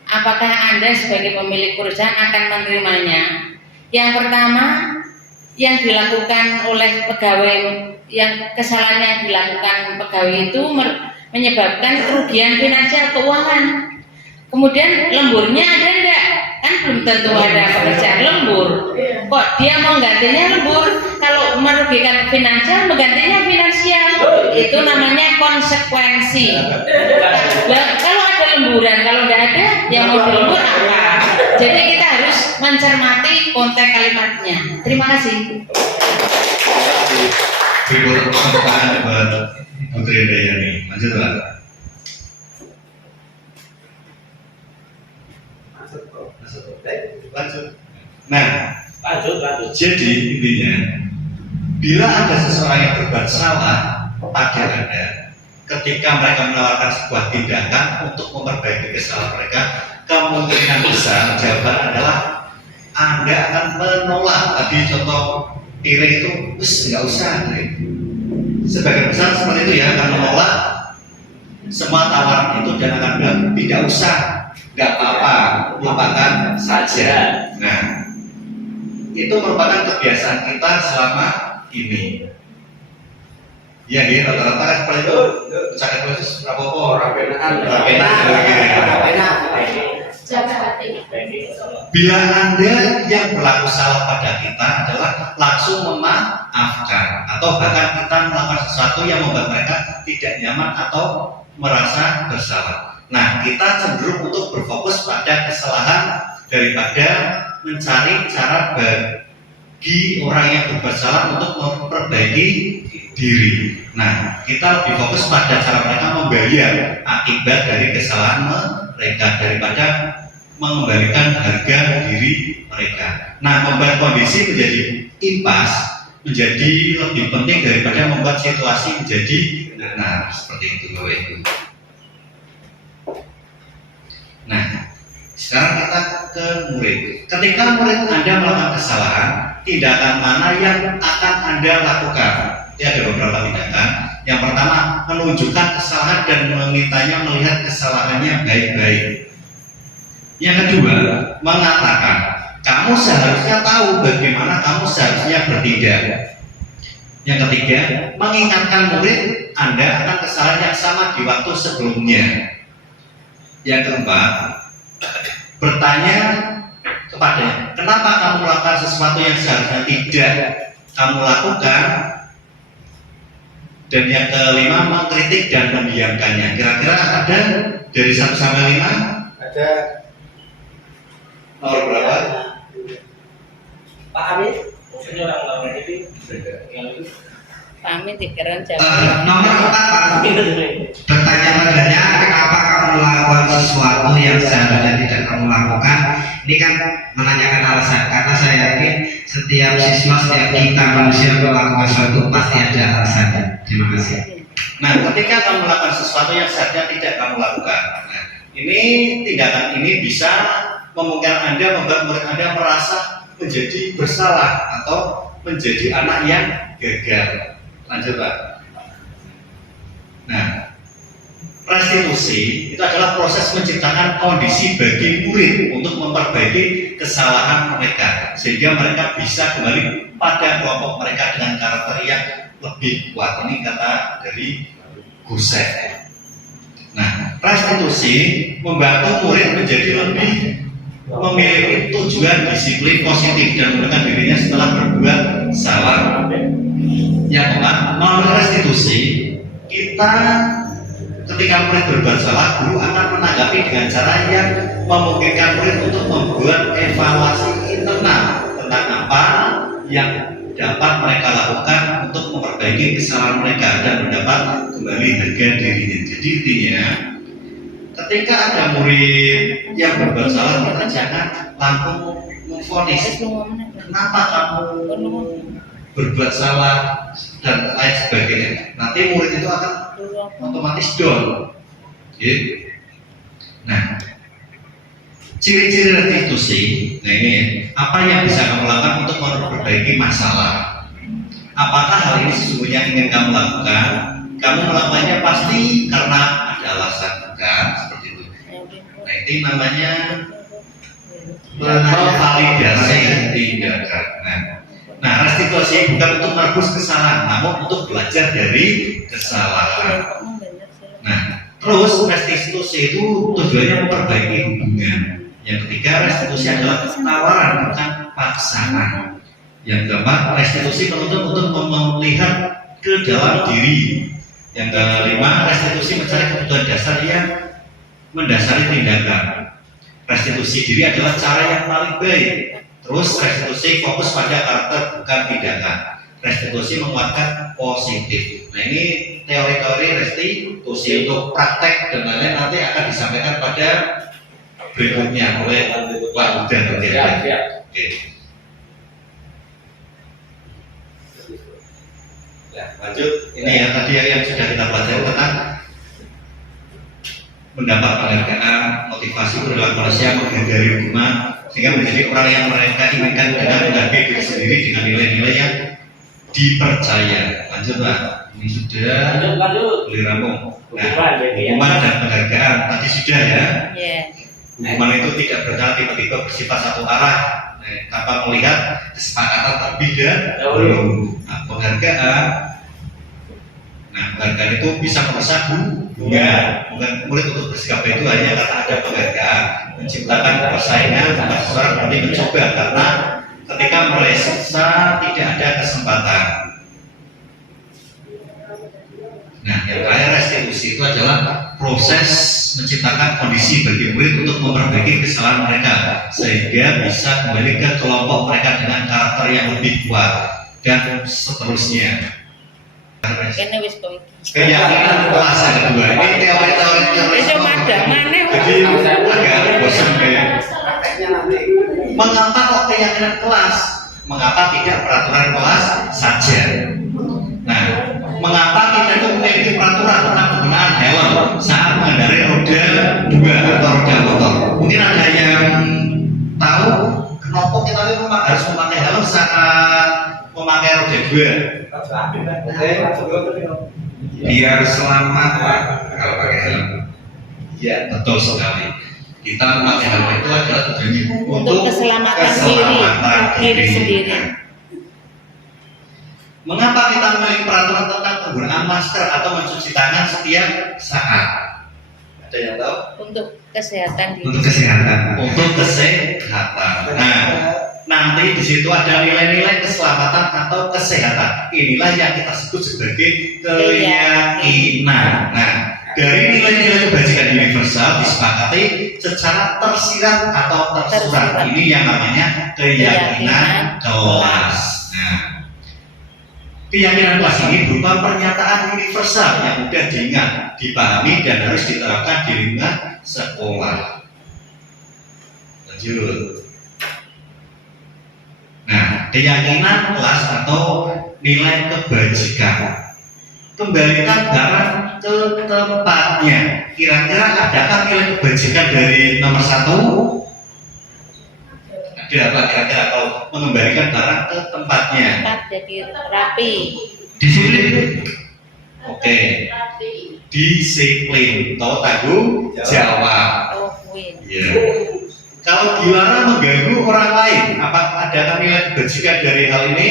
Apakah Anda sebagai pemilik perusahaan akan menerimanya? Yang pertama, yang dilakukan oleh pegawai, yang kesalahan yang dilakukan pegawai itu menyebabkan kerugian finansial keuangan. Kemudian lemburnya ada enggak? Kan belum tentu ada pekerjaan lembur. Kok dia mau gantinya lembur? Kalau merugikan finansial, menggantinya finansial. Itu namanya konsekuensi. Nah, kalau ada lemburan, kalau enggak ada, yang mau dilembur apa? Jadi kita harus mencermati konteks kalimatnya. Terima kasih. Berikut pertanyaan buat Putri Dayani. Lanjut, Pak. Lanjut. Nah, Lanjut. jadi intinya, bila ada seseorang yang berbuat salah pada Anda, ketika mereka menawarkan sebuah tindakan untuk memperbaiki kesalahan mereka, kemungkinan besar jawaban adalah Anda akan menolak. Tadi contoh piring itu, nggak usah. sebagian besar seperti itu ya, akan menolak semua tawaran itu dan akan bilang tidak usah, nggak apa-apa, lupakan saja. Nah, itu merupakan kebiasaan kita selama ini. Ya, rata-rata kan seperti itu. Sakit proses apa-apa, rapenan, Jaga hati. Bila Anda yang berlaku salah pada kita adalah langsung memaafkan, atau bahkan kita melakukan sesuatu yang membuat mereka tidak nyaman atau merasa bersalah. Nah, kita cenderung untuk berfokus pada kesalahan daripada mencari cara bagi orang yang berbuat salah untuk memperbaiki diri. Nah, kita lebih fokus pada cara mereka membayar akibat dari kesalahan mereka daripada mengembalikan harga diri mereka. Nah, membuat kondisi menjadi impas menjadi lebih penting daripada membuat situasi menjadi benar, seperti itu Bapak Ibu. Nah, sekarang kita ke murid. Ketika murid Anda melakukan kesalahan, tindakan mana yang akan Anda lakukan? Ya, ada beberapa tindakan. Yang pertama, menunjukkan kesalahan dan memintanya melihat kesalahannya baik-baik. Yang kedua, mengatakan, kamu seharusnya tahu bagaimana kamu seharusnya bertindak. Yang ketiga, mengingatkan murid Anda akan kesalahan yang sama di waktu sebelumnya. Yang keempat, bertanya kepadanya, kenapa kamu melakukan sesuatu yang seharusnya tidak kamu lakukan? Dan yang kelima, mengkritik dan mendiamkannya. Kira-kira ada dari 1 sampai 5? Ada Nomor berapa? Pak Amin. Maksudnya orang-orang itu Pamit dikeren Nomor 4 Pak. Bertanya padanya, kenapa kamu melakukan sesuatu yang seharusnya tidak kamu lakukan? Ini kan menanyakan alasan, karena saya yakin setiap siswa, setiap kita manusia melakukan sesuatu pasti ada alasannya. Terima kasih. Nah, ketika kamu melakukan sesuatu yang seharusnya tidak kamu lakukan, nah, ini tindakan ini bisa memungkinkan Anda membuat murid Anda merasa menjadi bersalah atau menjadi anak yang gagal. Lanjut Pak. Nah, restitusi itu adalah proses menciptakan kondisi bagi murid untuk memperbaiki kesalahan mereka sehingga mereka bisa kembali pada kelompok mereka dengan karakter yang lebih kuat. Ini kata dari Gusek. Nah, restitusi membantu murid menjadi lebih memiliki tujuan disiplin positif dan menekan dirinya setelah berbuat salah. Yang keempat, melalui restitusi kita ketika murid berbuat salah, guru akan menanggapi dengan cara yang memungkinkan murid untuk membuat evaluasi internal tentang apa yang dapat mereka lakukan untuk memperbaiki kesalahan mereka dan mendapat kembali harga dirinya. Jadi intinya, ketika ada murid yang berbuat salah, kita jangan langsung memvonis. Kenapa kamu berbuat salah dan lain sebagainya? Nanti murid itu akan otomatis down. Okay. Nah, ciri-ciri restitusi. Nah ini ya, apa yang bisa kamu lakukan untuk memperbaiki masalah? Apakah hal ini sesungguhnya ingin kamu lakukan? Kamu melakukannya pasti karena ada alasan, bukan? Seperti itu. Nah ini namanya memvalidasi tindakan. Nah, restitusi bukan untuk menebus kesalahan, namun untuk belajar dari kesalahan. Nah, terus restitusi itu tujuannya memperbaiki hubungan. Yang ketiga, restitusi adalah tawaran, bukan paksaan. Yang keempat, restitusi menuntut untuk melihat ke dalam diri. Yang kelima, restitusi mencari kebutuhan dasar yang mendasari tindakan. Restitusi diri adalah cara yang paling baik. Terus restitusi fokus pada karakter bukan tindakan. Restitusi menguatkan positif. Nah ini teori-teori restitusi untuk praktek dan lain-lain nanti akan disampaikan pada berikutnya oleh Pak Huda. Oke. Ya, lanjut. Ini ya tadi yang sudah kita pelajari tentang mendapat penghargaan, motivasi perilaku manusia, menghindari hukuman, sehingga menjadi orang yang mereka inginkan dengan menghargai diri sendiri dengan nilai-nilai yang dipercaya. Lanjut Pak, ini sudah Lanjut. boleh rampung. Nah, Hukuman berarti ya. hukuman dan penghargaan tadi sudah ya. Ya. Hukuman itu tidak berjalan tiba-tiba bersifat satu arah, tanpa melihat kesepakatan terlebih dahulu. Nah, penghargaan itu bisa memesan bunga, bukan murid untuk bersikap itu hanya karena ada penghargaan, menciptakan persaingan antara orang berarti mencoba karena ketika merasa tidak ada kesempatan. Nah, yang terakhir restitusi itu adalah proses menciptakan kondisi bagi murid untuk memperbaiki kesalahan mereka sehingga bisa kembali ke kelompok mereka dengan karakter yang lebih kuat dan seterusnya. Kene wis kowe. Keyakinan kelas yang kedua ini teori-teori Wis madang maneh. jadi agak bosan ya. Prakteknya nanti. Mengapa kok keyakinan kelas? Mengapa tidak peraturan kelas saja? Nah, mengapa kita itu memiliki peraturan tentang penggunaan helm saat mengendarai roda 2 atau roda motor? Mungkin ada yang tahu kenapa kita itu harus memakai helm saat memakai roda 2? Biar selamat Pak kalau pakai helm. Ya, betul sekali. Kita memakai helm itu adalah tujuannya Untuk keselamatan diri sendiri. Mengapa kita memiliki peraturan tentang penggunaan masker atau mencuci tangan setiap saat? Ada yang tahu? Untuk kesehatan diri. Untuk kesehatan. Untuk kesehatan. Nah, nanti di situ ada nilai-nilai keselamatan atau kesehatan. Inilah yang kita sebut sebagai keyakinan. Nah, dari nilai-nilai kebajikan universal disepakati secara tersirat atau tersurat. Ini yang namanya keyakinan kelas. Nah, keyakinan kelas ini berupa pernyataan universal yang mudah diingat, dipahami, dan harus diterapkan di lingkungan sekolah. Lanjut. Nah, keyakinan kelas atau nilai kebajikan. Kembalikan barang ke tempatnya. Kira-kira adakah nilai kebajikan dari nomor 1? Ada apa kira-kira kalau mengembalikan barang ke tempatnya? Tempat jadi rapi. Disiplin. Oke. Disiplin. Tahu tanggung jawab. Oh, win. Ya. Kalau dilarang mengganggu orang lain, apakah ada nilai kebajikan dari hal ini?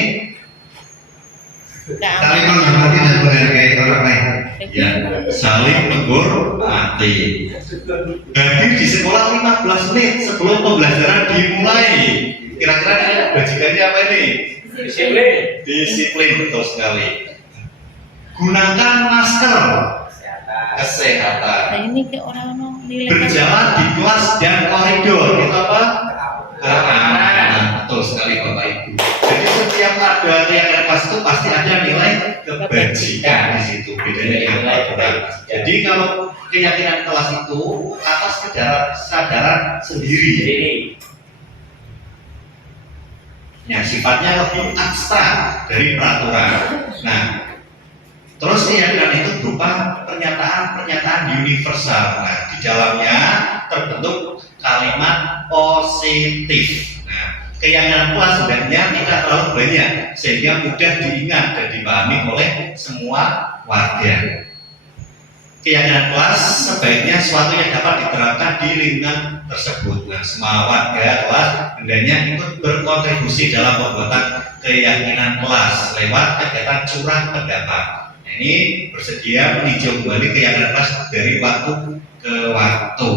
Saling menghormati dan menghargai orang lain. Ya, saling menghormati. Hadir di sekolah 15 menit sebelum pembelajaran dimulai. Kira-kira nilai kebajikannya apa ini? Disiplin. Disiplin, betul sekali. Gunakan masker. Kesehatan. Nah ini ke orang nilai Berjalan di kelas dan koridor. Itu apa? Keamanan. Betul sekali Bapak Ibu. Jadi setiap ada keyakinan kelas itu pasti ada nilai kebajikan di situ. Bedanya dengan peraturan. Jadi kalau keyakinan kelas itu atas kesadaran sendiri. Ya, sifatnya lebih abstrak dari peraturan. Nah, terus keyakinan itu berupa pernyataan-pernyataan universal. Nah, di dalamnya terbentuk kalimat positif. Nah, keyakinan kelas sebenarnya tidak terlalu banyak sehingga mudah diingat dan dipahami oleh semua warga. Keyakinan kelas sebaiknya suatu yang dapat diterapkan di lingkungan tersebut. Nah, semua warga kelas hendaknya ikut berkontribusi dalam pembuatan keyakinan kelas lewat kegiatan curah pendapat. Nah, ini bersedia meninjau kembali keyakinan kelas dari waktu ke waktu.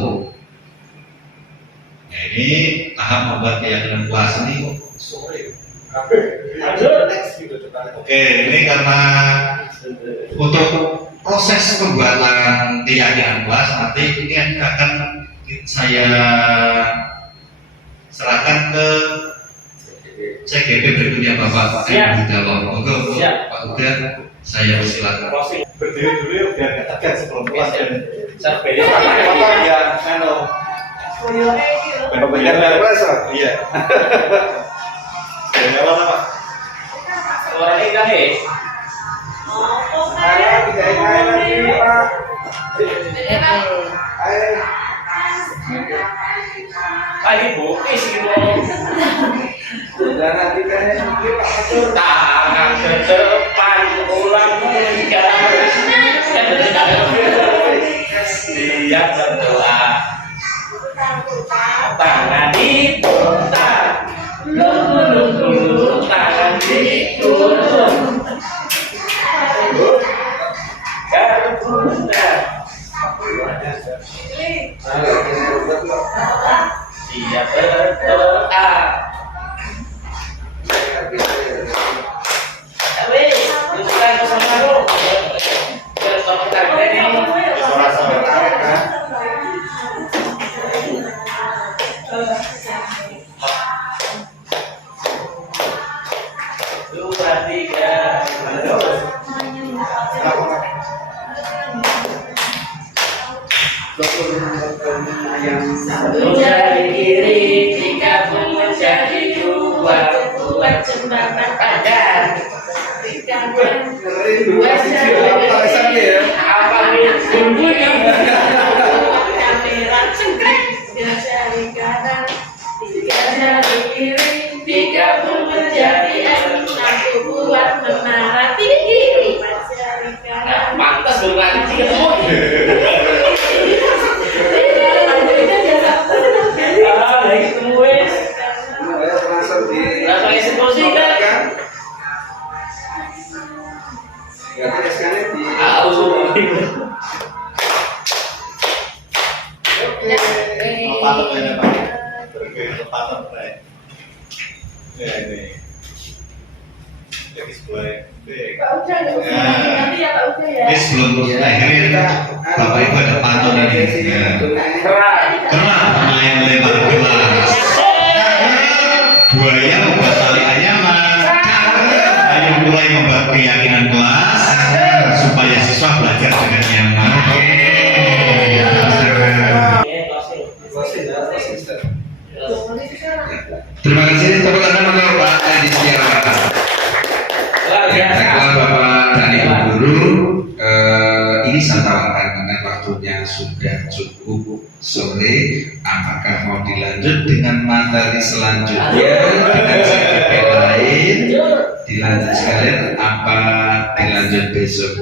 Nah, ini tahap membuat keyakinan kelas ini. Oke, ini karena untuk proses pembuatan keyakinan kelas nanti ini akan saya serahkan ke CGP berikutnya Bapak Hidayat. Monggo Pak Huda, saya persilakan. Berdiri dulu ya biar nggak tegang sebelum kelas dan Saya beda. foto ya anu. Pembagian kelas iya. Yang apa Pak? Suaranya indah ya. Ayo tidak ingin lagi Pak. Ayo. Ini bukti sih Jangan tidak ingin lagi Pak. Tangan ke depan ulang menikah. Dia berdoa tangan diputar, lulu tangan dikulur, berputar. Dia berdoa. Tapi tunjukkan bersama lu. Berkomentar ini. Dua tiga. Satu jari kiri, tiga pun menjadi dua, buat jembatan pagar. Tiga pun dua jari apa nih? Kamera cengkrek, tiga jari kanan, tiga jari kiri, tiga pun menjadi satu buat menara tinggi. Lima jari kanan. Pantas bukan ketemu. Langsung eksekusi kan? Ini sebelum akhirin Bapak Ibu ada pantun ini. Pernah main lempar gelas. Buaya membuat tali anyaman. Ayo mulai membuat keyakinan kelas supaya siswa belajar dengan nyaman. Terima kasih. Tepuk tangan untuk Pak Edi Setiawan. Baiklah Bapak dan Ibu Guru, ini saya tawarkan karena waktunya sudah cukup sore. Apakah mau dilanjut dengan materi selanjutnya dengan segmen lain? Dilanjut sekalian apa dilanjut besok?